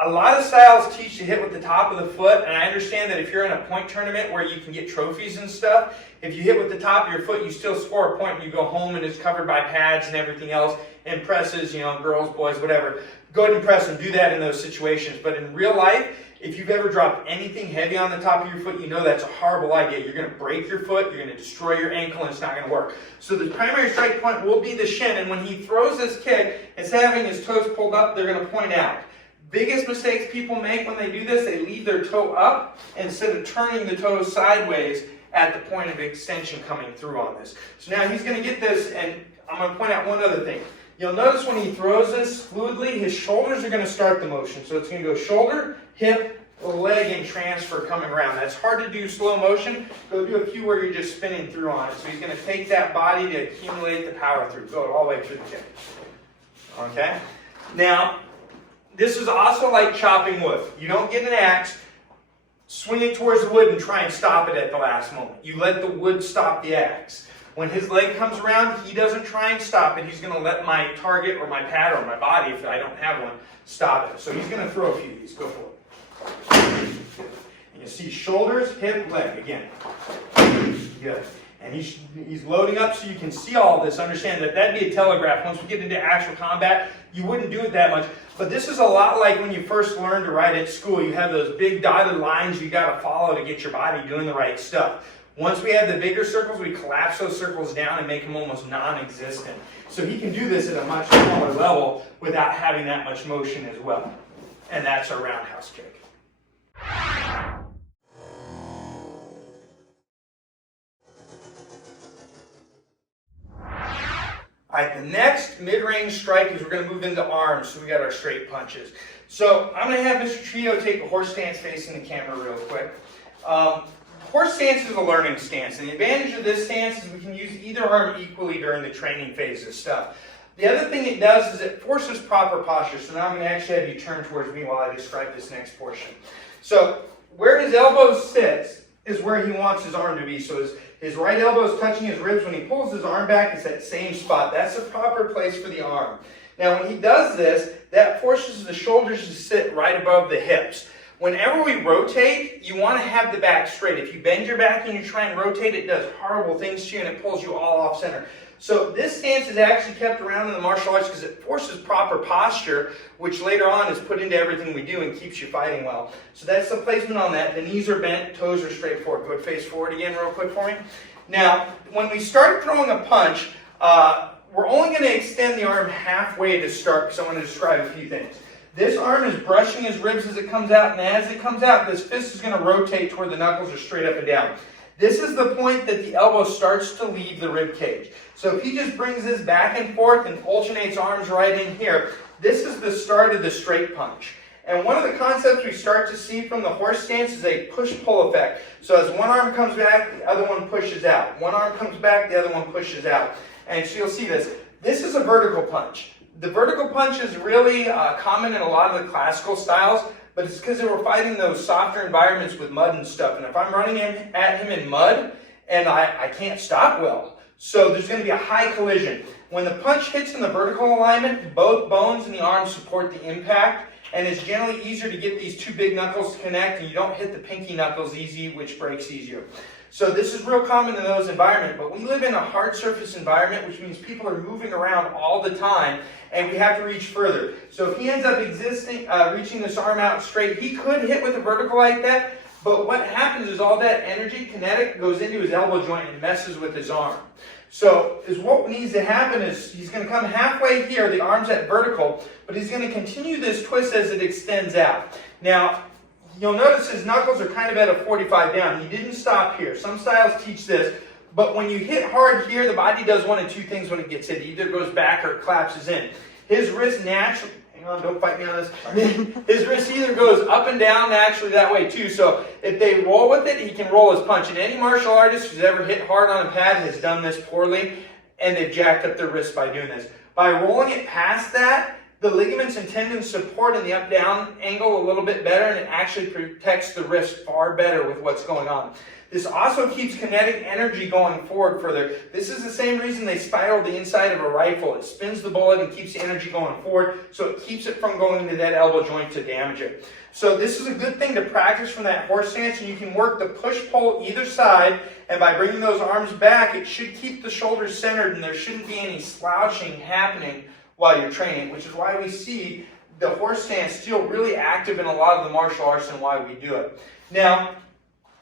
A lot of styles teach to hit with the top of the foot, and I understand that if you're in a point tournament where you can get trophies and stuff, if you hit with the top of your foot, you still score a point and you go home and it's covered by pads and everything else, and presses, girls, boys, whatever. Go ahead and press and do that in those situations. But in real life, if you've ever dropped anything heavy on the top of your foot, you know that's a horrible idea. You're going to break your foot, you're going to destroy your ankle, and it's not going to work. So the primary strike point will be the shin, and when he throws this kick, instead of having his toes pulled up, they're going to point out. Biggest mistakes people make when they do this, they leave their toe up instead of turning the toes sideways at the point of extension coming through on this. So now he's going to get this, and I'm going to point out one other thing. You'll notice when he throws this fluidly, his shoulders are going to start the motion. So it's going to go shoulder, hip, leg, and transfer coming around. That's hard to do slow motion. Go do a few where you're just spinning through on it. So he's going to take that body to accumulate the power through. Go all the way through the kick. Okay? Now, this is also like chopping wood. You don't get an axe, swing it towards the wood and try and stop it at the last moment. You let the wood stop the axe. When his leg comes around, he doesn't try and stop it. He's going to let my target or my pad or my body, if I don't have one, stop it. So he's going to throw a few of these. Go for it. And you see shoulders, hip, leg again. Good. And he's loading up so you can see all this. Understand that that'd be a telegraph. Once we get into actual combat, you wouldn't do it that much. But this is a lot like when you first learned to ride at school. You have those big dotted lines you got to follow to get your body doing the right stuff. Once we have the bigger circles, we collapse those circles down and make them almost non-existent. So he can do this at a much smaller level without having that much motion as well. And that's our roundhouse kick. All right, the next mid-range strike is we're going to move into arms, so we got our straight punches. So I'm going to have Mr. Trio take a horse stance facing the camera real quick. Horse stance is a learning stance, and the advantage of this stance is we can use either arm equally during the training phase of stuff. The other thing it does is it forces proper posture, so now I'm going to actually have you turn towards me while I describe this next portion. So where his elbow sits is where he wants his arm to be, so his right elbow is touching his ribs. When he pulls his arm back, it's that same spot. That's the proper place for the arm. Now when he does this, that forces the shoulders to sit right above the hips. Whenever we rotate, you want to have the back straight. If you bend your back and you try and rotate, it does horrible things to you and it pulls you all off center. So this stance is actually kept around in the martial arts because it forces proper posture, which later on is put into everything we do and keeps you fighting well. So that's the placement on that. The knees are bent, toes are straight forward. Go face forward again real quick for me. Now, when we start throwing a punch, we're only going to extend the arm halfway to start because I want to describe a few things. This arm is brushing his ribs as it comes out, and as it comes out, this fist is going to rotate toward the knuckles or straight up and down. This is the point that the elbow starts to leave the rib cage. So if he just brings this back and forth and alternates arms right in here, this is the start of the straight punch. And one of the concepts we start to see from the horse stance is a push-pull effect. So as one arm comes back, the other one pushes out. One arm comes back, the other one pushes out. And so you'll see this. This is a vertical punch. The vertical punch is really common in a lot of the classical styles, but it's because they were fighting those softer environments with mud and stuff. And if I'm running at him in mud, and I can't stop well, so there's going to be a high collision. When the punch hits in the vertical alignment, both bones in the arm support the impact, and it's generally easier to get these two big knuckles to connect, and you don't hit the pinky knuckles easy, which breaks easier. So this is real common in those environments, but we live in a hard surface environment, which means people are moving around all the time, and we have to reach further. So if he ends up reaching this arm out straight, he could hit with a vertical like that, but what happens is all that energy, kinetic, goes into his elbow joint and messes with his arm. So what needs to happen is he's going to come halfway here, the arm's at vertical, but he's going to continue this twist as it extends out. Now, you'll notice his knuckles are kind of at a 45 down. He didn't stop here. Some styles teach this, but when you hit hard here, the body does one of two things when it gets hit. It either goes back or it collapses in. His wrist naturally, hang on, don't fight me on this. His wrist either goes up and down naturally that way too. So if they roll with it, he can roll his punch. And any martial artist who's ever hit hard on a pad has done this poorly, and they've jacked up their wrist by doing this. By rolling it past that, the ligaments and tendons support in the up-down angle a little bit better, and it actually protects the wrist far better with what's going on. This also keeps kinetic energy going forward further. This is the same reason they spiral the inside of a rifle. It spins the bullet and keeps the energy going forward, so it keeps it from going into that elbow joint to damage it. So this is a good thing to practice from that horse stance, and you can work the push-pull either side, and by bringing those arms back, it should keep the shoulders centered, and there shouldn't be any slouching happening while you're training, which is why we see the horse stance still really active in a lot of the martial arts and why we do it. Now,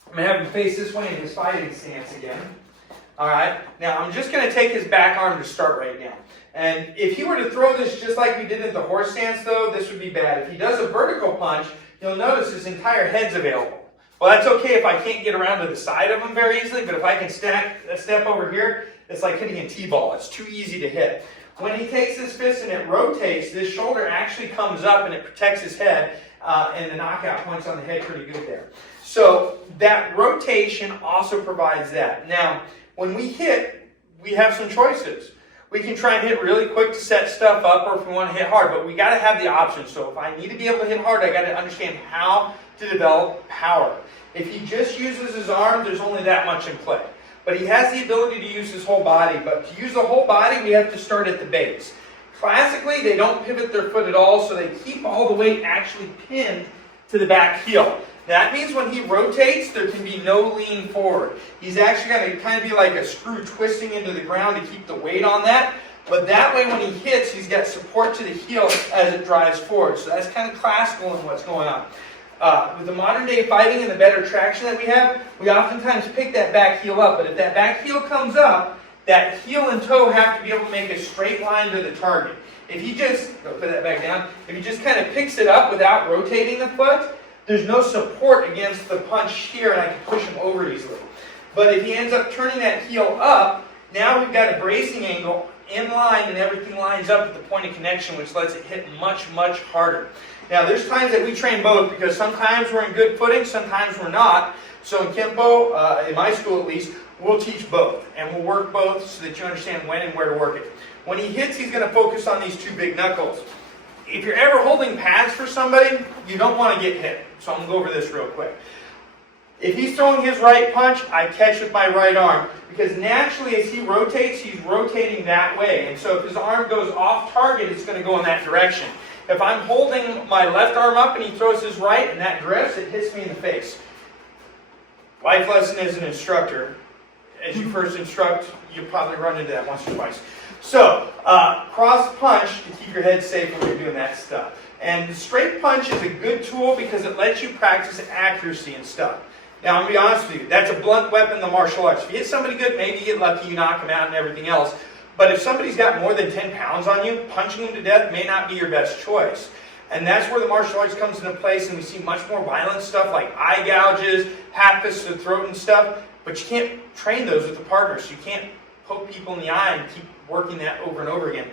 I'm going to have him face this way in his fighting stance again. All right. Now, I'm just going to take his back arm to start right now. And if he were to throw this just like we did in the horse stance, though, this would be bad. If he does a vertical punch, you'll notice his entire head's available. Well, that's okay if I can't get around to the side of him very easily, but if I can step over here, it's like hitting a T-ball. It's too easy to hit. When he takes this fist and it rotates, this shoulder actually comes up and it protects his head, and the knockout points on the head pretty good there. So that rotation also provides that. Now, when we hit, we have some choices. We can try and hit really quick to set stuff up, or if we want to hit hard, but we got to have the option. So if I need to be able to hit hard, I got to understand how to develop power. If he just uses his arm, there's only that much in play. But he has the ability to use his whole body. But to use the whole body, we have to start at the base. Classically, they don't pivot their foot at all, so they keep all the weight actually pinned to the back heel. That means when he rotates, there can be no lean forward. He's actually going to kind of be like a screw twisting into the ground to keep the weight on that. But that way, when he hits, he's got support to the heel as it drives forward. So that's kind of classical in what's going on. With the modern day fighting and the better traction that we have, we oftentimes pick that back heel up. But if that back heel comes up, that heel and toe have to be able to make a straight line to the target. If he just, put that back down, if he just kind of picks it up without rotating the foot, there's no support against the punch here, and I can push him over easily. But if he ends up turning that heel up, now we've got a bracing angle in line, and everything lines up at the point of connection, which lets it hit much, much harder. Now, there's times that we train both, because sometimes we're in good footing, sometimes we're not. So in Kenpo, in my school at least, we'll teach both, and we'll work both so that you understand when and where to work it. When he hits, he's going to focus on these two big knuckles. If you're ever holding pads for somebody, you don't want to get hit. So I'm going to go over this real quick. If he's throwing his right punch, I catch with my right arm. Because naturally, as he rotates, he's rotating that way. And so if his arm goes off target, it's going to go in that direction. If I'm holding my left arm up and he throws his right and that drifts, it hits me in the face. Life lesson as an instructor. As you first instruct, you'll probably run into that once or twice. So, cross punch to keep your head safe when you're doing that stuff. And the straight punch is a good tool because it lets you practice accuracy and stuff. Now, I'm going to be honest with you, that's a blunt weapon in the martial arts. If you hit somebody good, maybe you get lucky, you knock them out and everything else. But if somebody's got more than 10 pounds on you, punching them to death may not be your best choice. And that's where the martial arts comes into place, and we see much more violent stuff like eye gouges, half fists to the throat and stuff. But you can't train those with a partner, so you can't poke people in the eye and keep working that over and over again.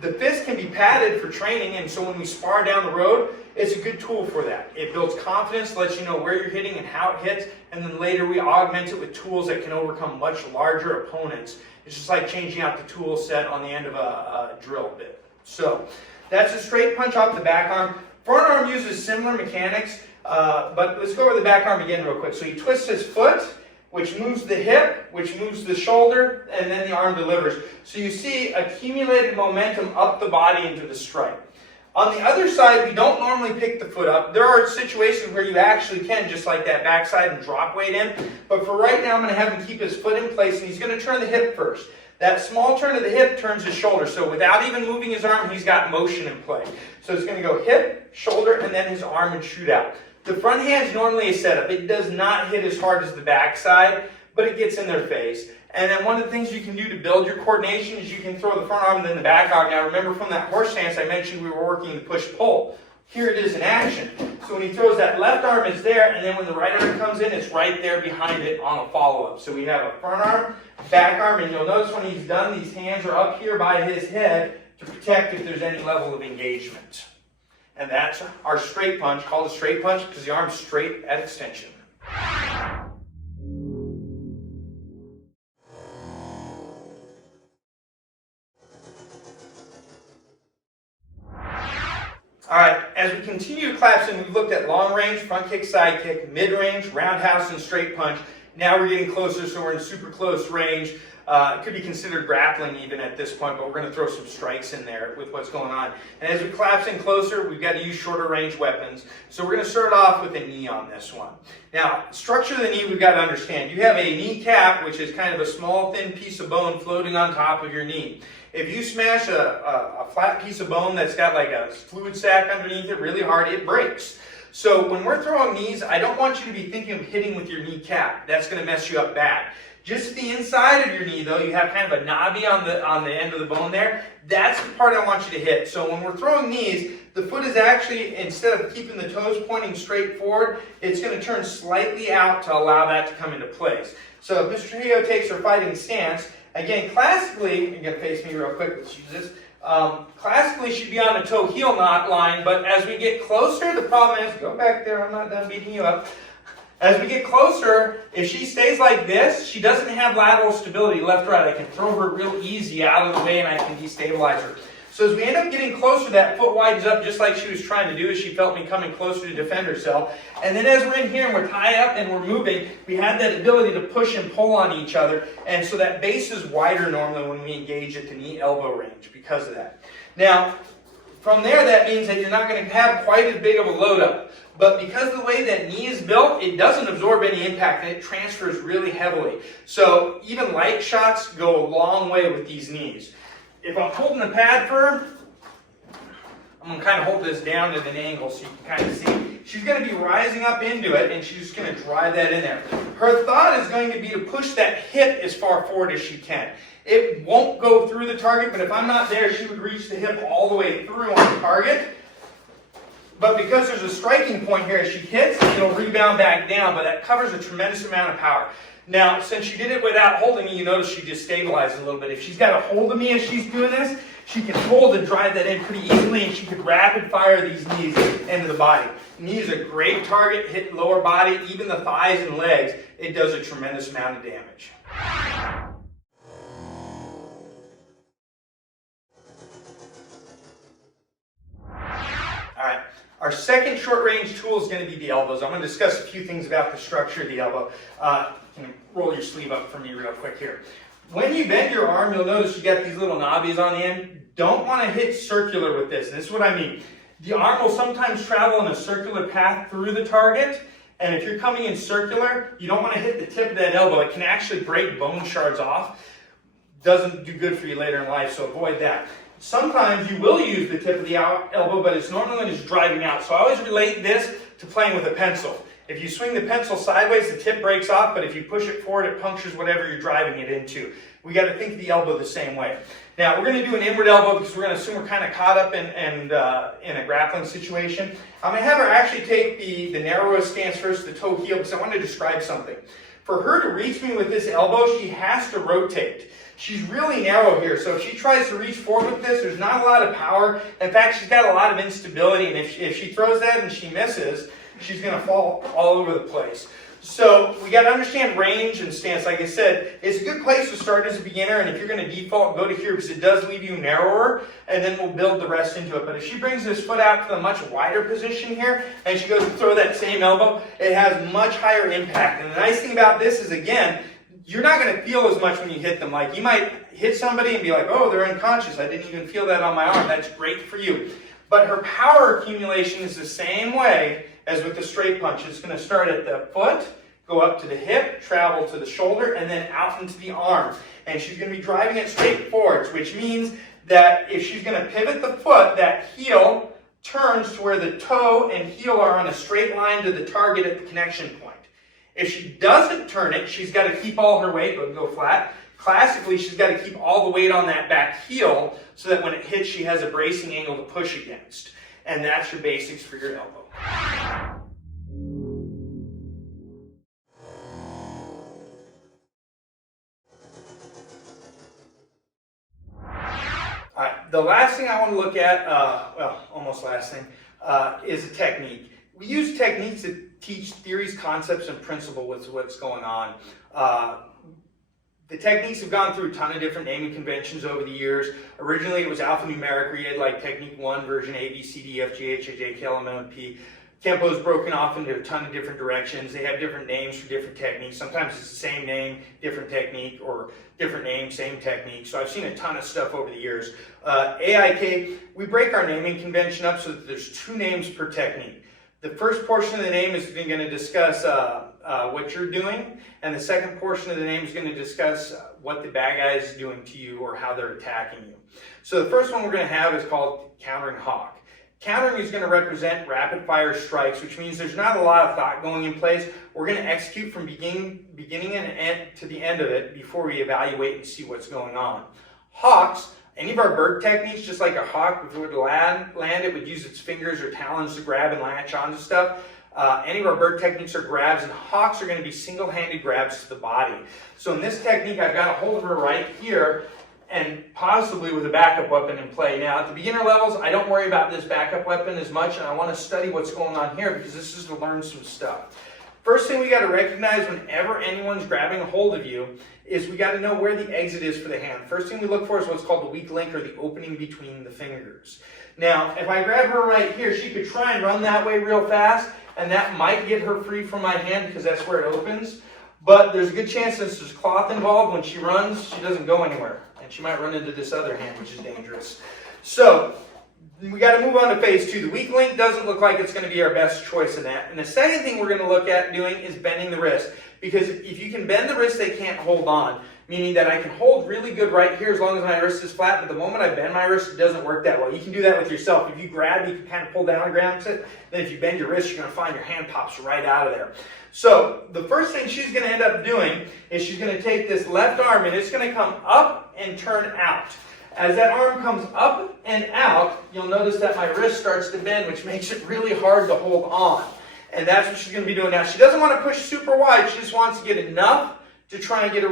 The fist can be padded for training, and so when we spar down the road, it's a good tool for that. It builds confidence, lets you know where you're hitting and how it hits, and then later we augment it with tools that can overcome much larger opponents. It's just like changing out the tool set on the end of a drill bit. So that's a straight punch off the back arm. Front arm uses similar mechanics, but let's go over the back arm again real quick. So he twists his foot, which moves the hip, which moves the shoulder, and then the arm delivers. So you see accumulated momentum up the body into the strike. On the other side, we don't normally pick the foot up. There are situations where you actually can, just like that backside, and drop weight in. But for right now, I'm going to have him keep his foot in place, and he's going to turn the hip first. That small turn of the hip turns his shoulder. So without even moving his arm, he's got motion in play. So it's going to go hip, shoulder, and then his arm and shoot out. The front hand's normally a setup. It does not hit as hard as the backside, but it gets in their face. And then one of the things you can do to build your coordination is you can throw the front arm and then the back arm. Now remember from that horse stance I mentioned we were working the push-pull. Here it is in action. So when he throws that left arm, it's there, and then when the right arm comes in, it's right there behind it on a follow-up. So we have a front arm, back arm, and you'll notice when he's done, these hands are up here by his head to protect if there's any level of engagement. And that's our straight punch, called a straight punch because the arm's straight at extension. All right, as we continue to collapse in, we've looked at long range, front kick, side kick, mid-range, roundhouse, and straight punch. Now we're getting closer, so we're in super close range. It could be considered grappling even at this point, but we're going to throw some strikes in there with what's going on. And as we collapse in closer, we've got to use shorter range weapons. So we're going to start off with a knee on this one. Now, structure of the knee we've got to understand. You have a knee cap, which is kind of a small, thin piece of bone floating on top of your knee. If you smash a flat piece of bone that's got like a fluid sac underneath it really hard, it breaks. So when we're throwing knees, I don't want you to be thinking of hitting with your knee cap. That's going to mess you up bad. Just the inside of your knee, though, you have kind of a knobby on the end of the bone there. That's the part I want you to hit. So when we're throwing knees, the foot is actually, instead of keeping the toes pointing straight forward, it's going to turn slightly out to allow that to come into place. So if Mr. Trujillo takes her fighting stance, again, classically, you're going to face me real quick, let's use this. Classically, she'd be on a toe-heel knot line, but as we get closer, the problem is, go back there, I'm not done beating you up. As we get closer, if she stays like this, she doesn't have lateral stability left-right. I can throw her real easy out of the way and I can destabilize her. So as we end up getting closer, that foot widens up just like she was trying to do as she felt me coming closer to defend herself. And then as we're in here and we're tied up and we're moving, we have that ability to push and pull on each other. And so that base is wider normally when we engage at the knee-elbow range because of that. Now, from there, that means that you're not going to have quite as big of a load up. But because of the way that knee is built, it doesn't absorb any impact and it transfers really heavily. So even light shots go a long way with these knees. If I'm holding the pad firm, I'm going to kind of hold this down at an angle so you can kind of see. She's going to be rising up into it and she's just going to drive that in there. Her thought is going to be to push that hip as far forward as she can. It won't go through the target, but if I'm not there, she would reach the hip all the way through on the target. But because there's a striking point here as she hits, it'll rebound back down, but that covers a tremendous amount of power. Now, since she did it without holding me, you notice she just stabilizes a little bit. If she's got a hold of me as she's doing this, she can hold and drive that in pretty easily, and she could rapid fire these knees into the body. Knee is a great target, hit lower body, even the thighs and legs. It does a tremendous amount of damage. All right. Our second short-range tool is going to be the elbows. I'm going to discuss a few things about the structure of the elbow. Can you roll your sleeve up for me real quick here. When you bend your arm, you'll notice you got these little knobbies on the end. Don't want to hit circular with this. This is what I mean. The arm will sometimes travel in a circular path through the target, and if you're coming in circular, you don't want to hit the tip of that elbow. It can actually break bone shards off. Doesn't do good for you later in life, so avoid that. Sometimes you will use the tip of the elbow, but it's normally when it's driving out. So I always relate this to playing with a pencil. If you swing the pencil sideways, the tip breaks off, but if you push it forward, it punctures whatever you're driving it into. We got to think of the elbow the same way. Now, we're going to do an inward elbow because we're going to assume we're kind of caught up in a grappling situation. I'm going to have her actually take the narrowest stance first, the toe heel, because I want to describe something. For her to reach me with this elbow, she has to rotate. She's really narrow here, so if she tries to reach forward with this, there's not a lot of power. In fact, she's got a lot of instability, and if she throws that and she misses, she's going to fall all over the place. So we got to understand range and stance. Like I said, it's a good place to start as a beginner, and if you're going to default, go to here because it does leave you narrower, and then we'll build the rest into it. But if she brings this foot out to a much wider position here, and she goes to throw that same elbow, it has much higher impact. And the nice thing about this is, again, you're not going to feel as much when you hit them. Like, you might hit somebody and be like, oh, they're unconscious. I didn't even feel that on my arm. That's great for you. But her power accumulation is the same way as with the straight punch. It's going to start at the foot, go up to the hip, travel to the shoulder, and then out into the arm. And she's going to be driving it straight forwards, which means that if she's going to pivot the foot, that heel turns to where the toe and heel are on a straight line to the target at the connection point. If she doesn't turn it, she's got to keep all her weight, but go flat. Classically, she's got to keep all the weight on that back heel so that when it hits, she has a bracing angle to push against. And that's your basics for your elbow. All right, the last thing I want to look at, well, almost last thing, is a technique. We use techniques to teach theories, concepts, and principles with what's going on. The techniques have gone through a ton of different naming conventions over the years. Originally, it was alphanumeric, where you had like technique 1, version A, B, C, D, F, G, H, I, J, K, L, M, N, and P. Kenpo is broken off into a ton of different directions. They have different names for different techniques. Sometimes it's the same name, different technique, or different name, same technique. So I've seen a ton of stuff over the years. AIK, we break our naming convention up so that there's 2 names per technique. The first portion of the name is going to discuss what you're doing, and the second portion of the name is going to discuss what the bad guy is doing to you or how they're attacking you. So the first one we're going to have is called countering hawk. Countering is going to represent rapid fire strikes, which means there's not a lot of thought going in place. We're going to execute from beginning and end to the end of it before we evaluate and see what's going on. Hawks, any of our bird techniques, just like a hawk, if it would land, it would use its fingers or talons to grab and latch onto stuff. Any of our bird techniques are grabs, and hawks are going to be single-handed grabs to the body. So in this technique, I've got a hold of her right here, and possibly with a backup weapon in play. Now, at the beginner levels, I don't worry about this backup weapon as much, and I want to study what's going on here because this is to learn some stuff. First thing we got to recognize whenever anyone's grabbing a hold of you is we got to know where the exit is for the hand. First thing we look for is what's called the weak link, or the opening between the fingers. Now, if I grab her right here, she could try and run that way real fast, and that might get her free from my hand because that's where it opens. But there's a good chance, since there's cloth involved, when she runs, she doesn't go anywhere. And she might run into this other hand, which is dangerous. So, we got to move on to phase 2. The weak link doesn't look like it's going to be our best choice in that. And the second thing we're going to look at doing is bending the wrist. Because if you can bend the wrist, they can't hold on. Meaning that I can hold really good right here as long as my wrist is flat, but the moment I bend my wrist, it doesn't work that well. You can do that with yourself. If you grab, you can kind of pull down and grab it. Then if you bend your wrist, you're going to find your hand pops right out of there. So the first thing she's going to end up doing is she's going to take this left arm and it's going to come up and turn out. As that arm comes up and out, you'll notice that my wrist starts to bend, which makes it really hard to hold on. And that's what she's going to be doing now. She doesn't want to push super wide. She just wants to get enough to try and get a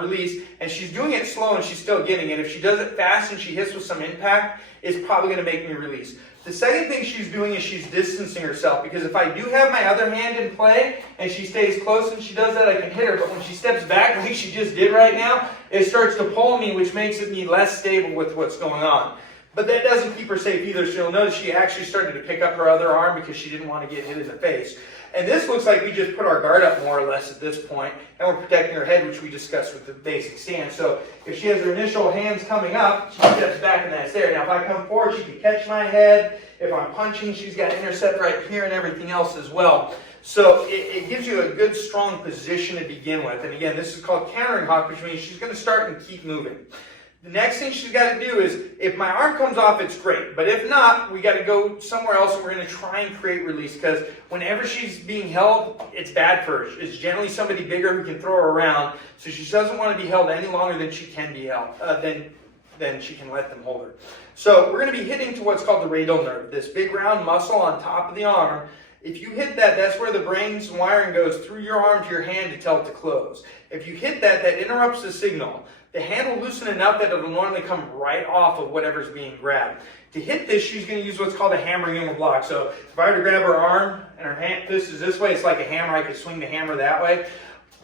release. And she's doing it slow and she's still getting it. If she does it fast and she hits with some impact, it's probably going to make me release. The second thing she's doing is she's distancing herself, because if I do have my other hand in play and she stays close and she does that, I can hit her. But when she steps back like she just did right now, it starts to pull me, which makes it me less stable with what's going on. But that doesn't keep her safe either. So you'll notice she actually started to pick up her other arm because she didn't want to get hit in the face. And this looks like we just put our guard up more or less at this point, and we're protecting her head, which we discussed with the basic stance. So if she has her initial hands coming up, she steps back and that's there. Now if I come forward, she can catch my head. If I'm punching, she's got intercept right here and everything else as well. So it gives you a good, strong position to begin with. And again, this is called countering hawk, which means she's going to start and keep moving. The next thing she's got to do is, if my arm comes off, it's great. But if not, we got to go somewhere else and we're going to try and create release. Because whenever she's being held, it's bad for her. It's generally somebody bigger who can throw her around. So she doesn't want to be held any longer than she can be held. Then she can let them hold her. So we're going to be hitting to what's called the radial nerve. This big round muscle on top of the arm. If you hit that, that's where the brain's wiring goes through your arm to your hand to tell it to close. If you hit that, that interrupts the signal. The hand will loosen enough that it'll normally come right off of whatever's being grabbed. To hit this, she's going to use what's called a hammer humor block. So if I were to grab her arm and her hand fist is this way, it's like a hammer. I could swing the hammer that way.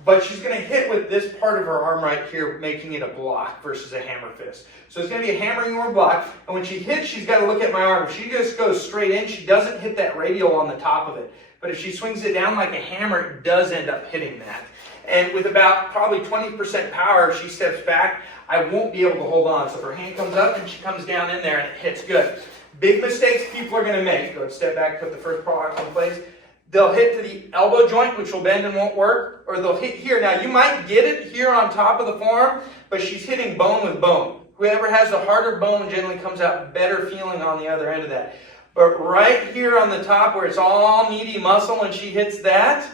But she's going to hit with this part of her arm right here, making it a block versus a hammer fist. So it's going to be a hammer humor block. And when she hits, she's got to look at my arm. If she just goes straight in, she doesn't hit that radial on the top of it. But if she swings it down like a hammer, it does end up hitting that. And with about probably 20% power, if she steps back, I won't be able to hold on. So if her hand comes up and she comes down in there and it hits good. Big mistakes people are going to make. Go step back, put the first block in place. They'll hit to the elbow joint, which will bend and won't work. Or they'll hit here. Now you might get it here on top of the forearm, but she's hitting bone with bone. Whoever has the harder bone generally comes out better feeling on the other end of that. But right here on the top where it's all meaty muscle, when she hits that,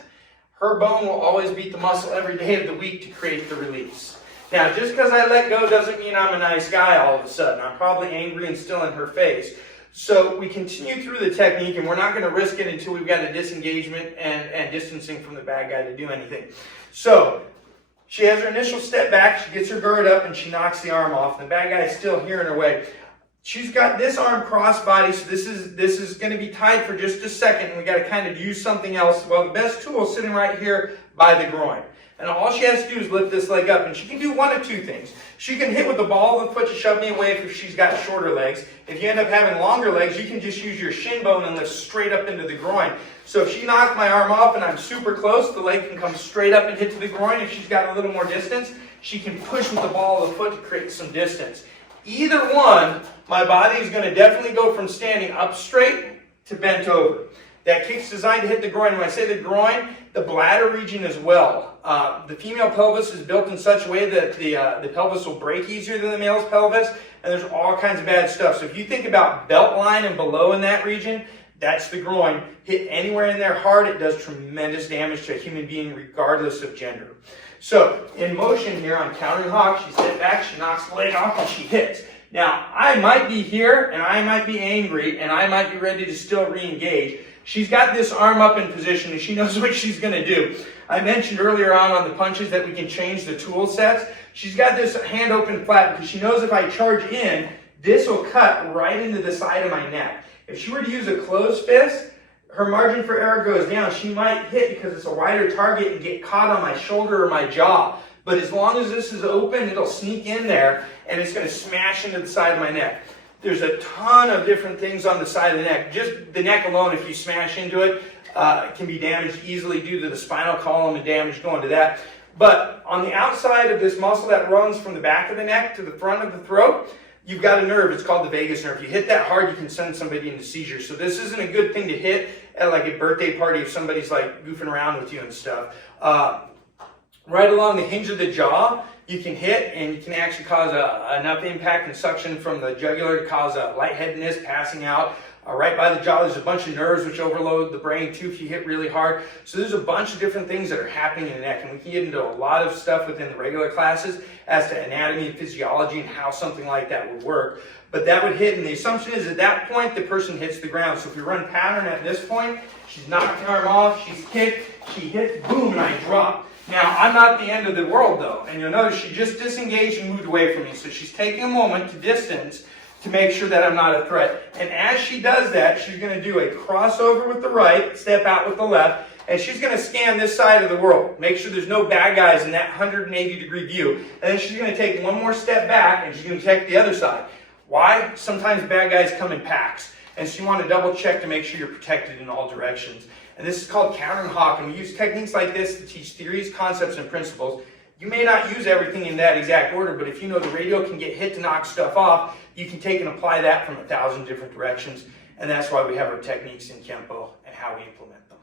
her bone will always beat the muscle every day of the week to create the release. Now, just because I let go doesn't mean I'm a nice guy all of a sudden. I'm probably angry and still in her face. So we continue through the technique, and we're not going to risk it until we've got a disengagement and distancing from the bad guy to do anything. So she has her initial step back, she gets her guard up, and she knocks the arm off. The bad guy is still here in her way. She's got this arm crossbody, so this is going to be tied for just a second, and we got to kind of use something else. Well, the best tool is sitting right here by the groin. And all she has to do is lift this leg up, and she can do one of two things. She can hit with the ball of the foot to shove me away if she's got shorter legs. If you end up having longer legs, you can just use your shin bone and lift straight up into the groin. So if she knocks my arm off and I'm super close, the leg can come straight up and hit to the groin. If she's got a little more distance, she can push with the ball of the foot to create some distance. Either one, my body is going to definitely go from standing up straight to bent over. That kick's designed to hit the groin. When I say the groin, the bladder region as well. The female pelvis is built in such a way that the pelvis will break easier than the male's pelvis, and there's all kinds of bad stuff. So if you think about belt line and below in that region, that's the groin. Hit anywhere in there hard, it does tremendous damage to a human being regardless of gender. So in motion here on countering hawk, she steps back, she knocks the leg off, and she hits. Now, I might be here, and I might be angry, and I might be ready to still re-engage. She's got this arm up in position, and she knows what she's going to do. I mentioned earlier on the punches that we can change the tool sets. She's got this hand open flat because she knows if I charge in, this will cut right into the side of my neck. If she were to use a closed fist, her margin for error goes down. She might hit because it's a wider target and get caught on my shoulder or my jaw. But as long as this is open, it'll sneak in there and it's going to smash into the side of my neck. There's a ton of different things on the side of the neck. Just the neck alone, if you smash into it, can be damaged easily due to the spinal column and damage going to that. But on the outside of this muscle that runs from the back of the neck to the front of the throat, you've got a nerve. It's called the vagus nerve. If you hit that hard, you can send somebody into seizure. So this isn't a good thing to hit at like a birthday party if somebody's like goofing around with you and stuff. Right along the hinge of the jaw, you can hit, and you can actually cause enough impact and suction from the jugular to cause a lightheadedness, passing out. Right by the jaw, there's a bunch of nerves which overload the brain too if you hit really hard. So there's a bunch of different things that are happening in the neck, and we can get into a lot of stuff within the regular classes as to anatomy and physiology and how something like that would work. But that would hit, and the assumption is at that point the person hits the ground. So if we run pattern at this point, she's knocked the arm off, she's kicked, she hits, boom, and I drop. Now, I'm not the end of the world though, and you'll notice she just disengaged and moved away from me. So she's taking a moment to distance to make sure that I'm not a threat. And as she does that, she's going to do a crossover with the right, step out with the left, and she's going to scan this side of the world. Make sure there's no bad guys in that 180-degree view. And then she's going to take one more step back, and she's going to check the other side. Why? Sometimes bad guys come in packs, and so you want to double check to make sure you're protected in all directions. And this is called counter and hawk, and we use techniques like this to teach theories, concepts, and principles. You may not use everything in that exact order, but if you know the radio can get hit to knock stuff off, you can take and apply that from 1,000 different directions. And that's why we have our techniques in Kenpo and how we implement them.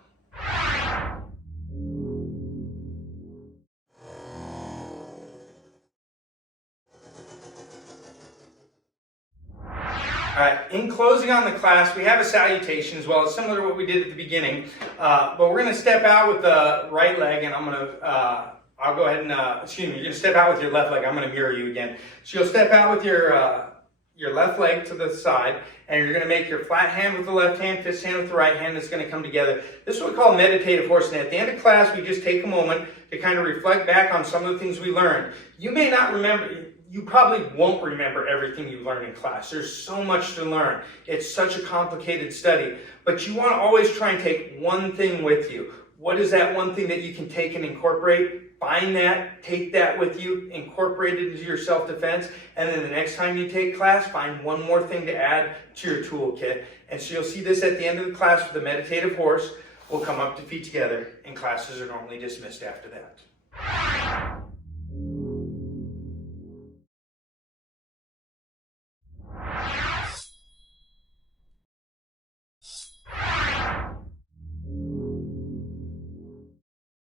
All right, in closing on the class, we have a salutation as well. It's similar to what we did at the beginning, but we're going to step out with the right leg, and I'm going to I'll go ahead and, you're going to step out with your left leg. I'm going to mirror you again. So you'll step out with your left leg to the side, and you're going to make your flat hand with the left hand, fist hand with the right hand. That's going to come together. This is what we call meditative horse. And at the end of class, we just take a moment to kind of reflect back on some of the things we learned. You may not remember, you probably won't remember everything you learned in class. There's so much to learn. It's such a complicated study. But you want to always try and take one thing with you. What is that one thing that you can take and incorporate? Find that, take that with you, incorporate it into your self-defense, and then the next time you take class, find one more thing to add to your toolkit. And so you'll see this at the end of the class with the meditative horse. We'll come up to feet together, and classes are normally dismissed after that.